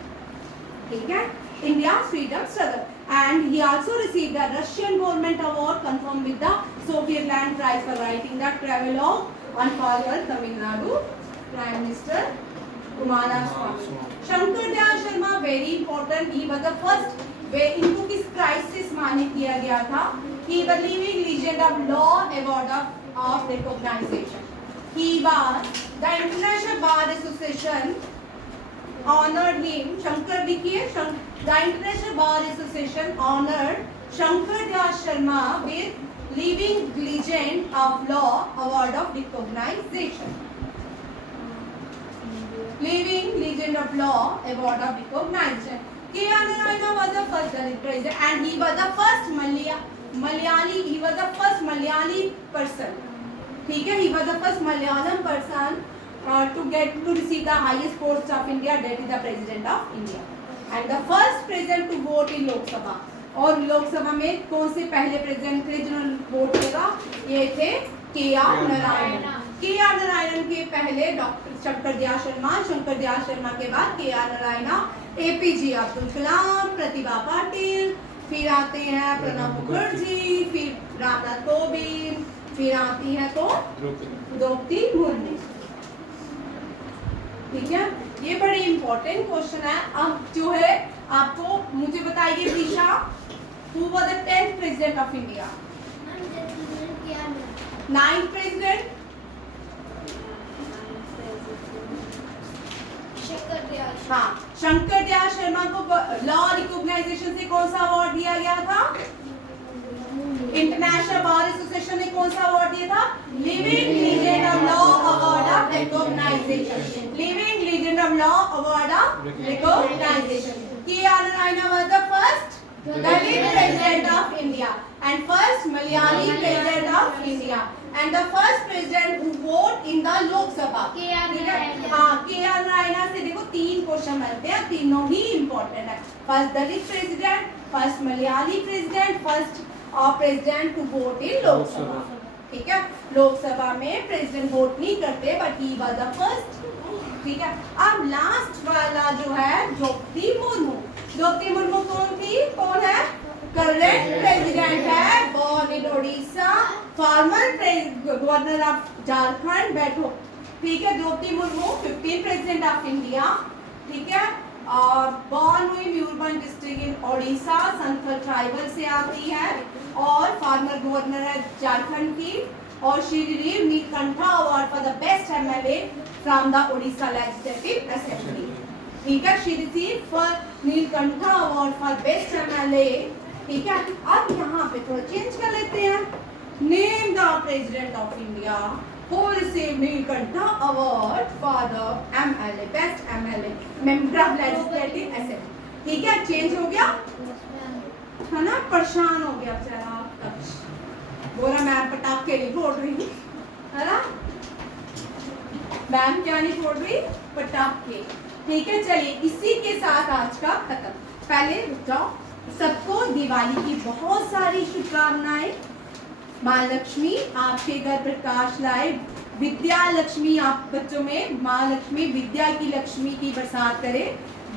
ठीक है, India's freedom struggle, and he also received the Russian government award confirmed with the Soviet land prize for writing the travelogue on former Tamil Nadu Prime Minister Kumaraswamy. Shankar Dayal Sharma very important. He was the first वे इनको किस prize से सम्मानित किया गया था? He was living legend of law award of recognition. He was the International Bar Association honored him. Shankar लिखिए, the International Bar Association honored Shankar Dayal Sharma with living legend of law award of recognition. Living legend of law award of recognition. K.R. Narayana was the first Dalit president, and he was the first Malayali. He was the first Malayali person. ठीक है, he was the first Malayalam person to receive the highest post of India, that is the President of India, and the first president to vote in Lok Sabha. और लोकसभा में कौन से पहले president थे जिन्होंने vote किया? ये थे K.R. नारायण। K.R. नारायण के पहले डॉक्टर शंकर दयाल शर्मा के बाद K.R. नारायण, एपीजे अब्दुल कलाम, प्रतिभा पाटिल, फिर आते हैं प्रणब मुखर्जी, फिर रामनाथ कोविंद, फिर आती है तो द्रौपदी मुर्मू। ठीक है, ये बड़े इंपॉर्टेंट क्वेश्चन है। अब जो है आपको मुझे बताइए Disha, who was the 10th president of India? 9th president हाँ, शंकर दयाल शर्मा को लॉ रिकॉग्नाइजेशन से कौन सा अवार्ड दिया गया था? इंटरनेशनल बार एसोसिएशन ने कौन सा अवार्ड दिया था? Living legend of law award of recognisation. Living legend of law award of recognisation. K.R. Narayana was the first Dalit president of India and first Malayali president of India and the first president who vote in the Lok Sabha. हाँ, K.R. Narayana से देखो 3 question बनते हैं, तीनों ही important है। First Dalit president, first Malayali president, first president to vote in Lok Sabha. ठीक है, लोकसभा में प्रेसिडेंट वोट नहीं करते but he was the first. ठीक है, अब लास्ट वाला जो है द्रौपदी मुर्मू। द्रौपदी मुर्मू कौन थी? कौन है? करंट प्रेसिडेंट है, born in Odisha, former governor of Jharkhand, बैठो। ठीक है, Droupadi Murmu 15th president of India. ठीक है, बॉर्न हुई Mayurbhanj district in Odisha, Santhal tribal से आती है और फॉर्मर गवर्नर है झारखंड की, और she received Neelkantha award for the best MLA from the Odisha legislative assembly. ठीक है, she received for Neelkantha award for best MLA. ठीक है, अब यहाँ पे थोड़ा चेंज कर लेते हैं। Name the president of India who received Neelkantha Award for the MLA, Best MLA, Member of Legislative Assembly। ठीक है, चेंज हो गया है ना, परेशान हो गया बेचारा। बोला मैम पटाखे नहीं फोड़ रही है ना, मैम क्या नहीं फोड़ रही? पटाखे। ठीक है, चलिए इसी के साथ आज का खत्म। पहले रुक जाओ, सबको दिवाली की बहुत सारी शुभकामनाएं। माँ लक्ष्मी आपके घर प्रकाश लाए, विद्या लक्ष्मी आप बच्चों में, माँ लक्ष्मी विद्या की लक्ष्मी की बरसात करे,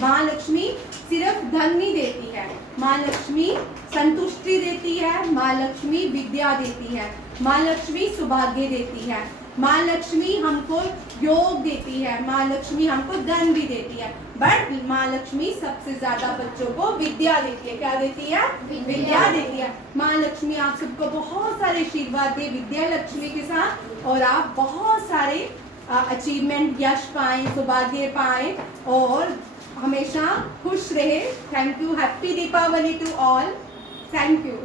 माँ लक्ष्मी सिर्फ धन नहीं देती है, माँ लक्ष्मी संतुष्टि देती है, माँ लक्ष्मी विद्या देती है, माँ लक्ष्मी सौभाग्य देती है, माँ लक्ष्मी हमको योग देती है, माँ लक्ष्मी हमको धन भी देती है, बट माँ लक्ष्मी सबसे ज्यादा बच्चों को विद्या देती है। क्या देती है? विद्या देती है। माँ लक्ष्मी आप सबको बहुत सारे आशीर्वाद दे विद्या लक्ष्मी के साथ, और आप बहुत सारे अचीवमेंट, यश पाएं, सौभाग्य पाएं और हमेशा खुश रहे। Thank you. Happy Deepavali to all. Thank you.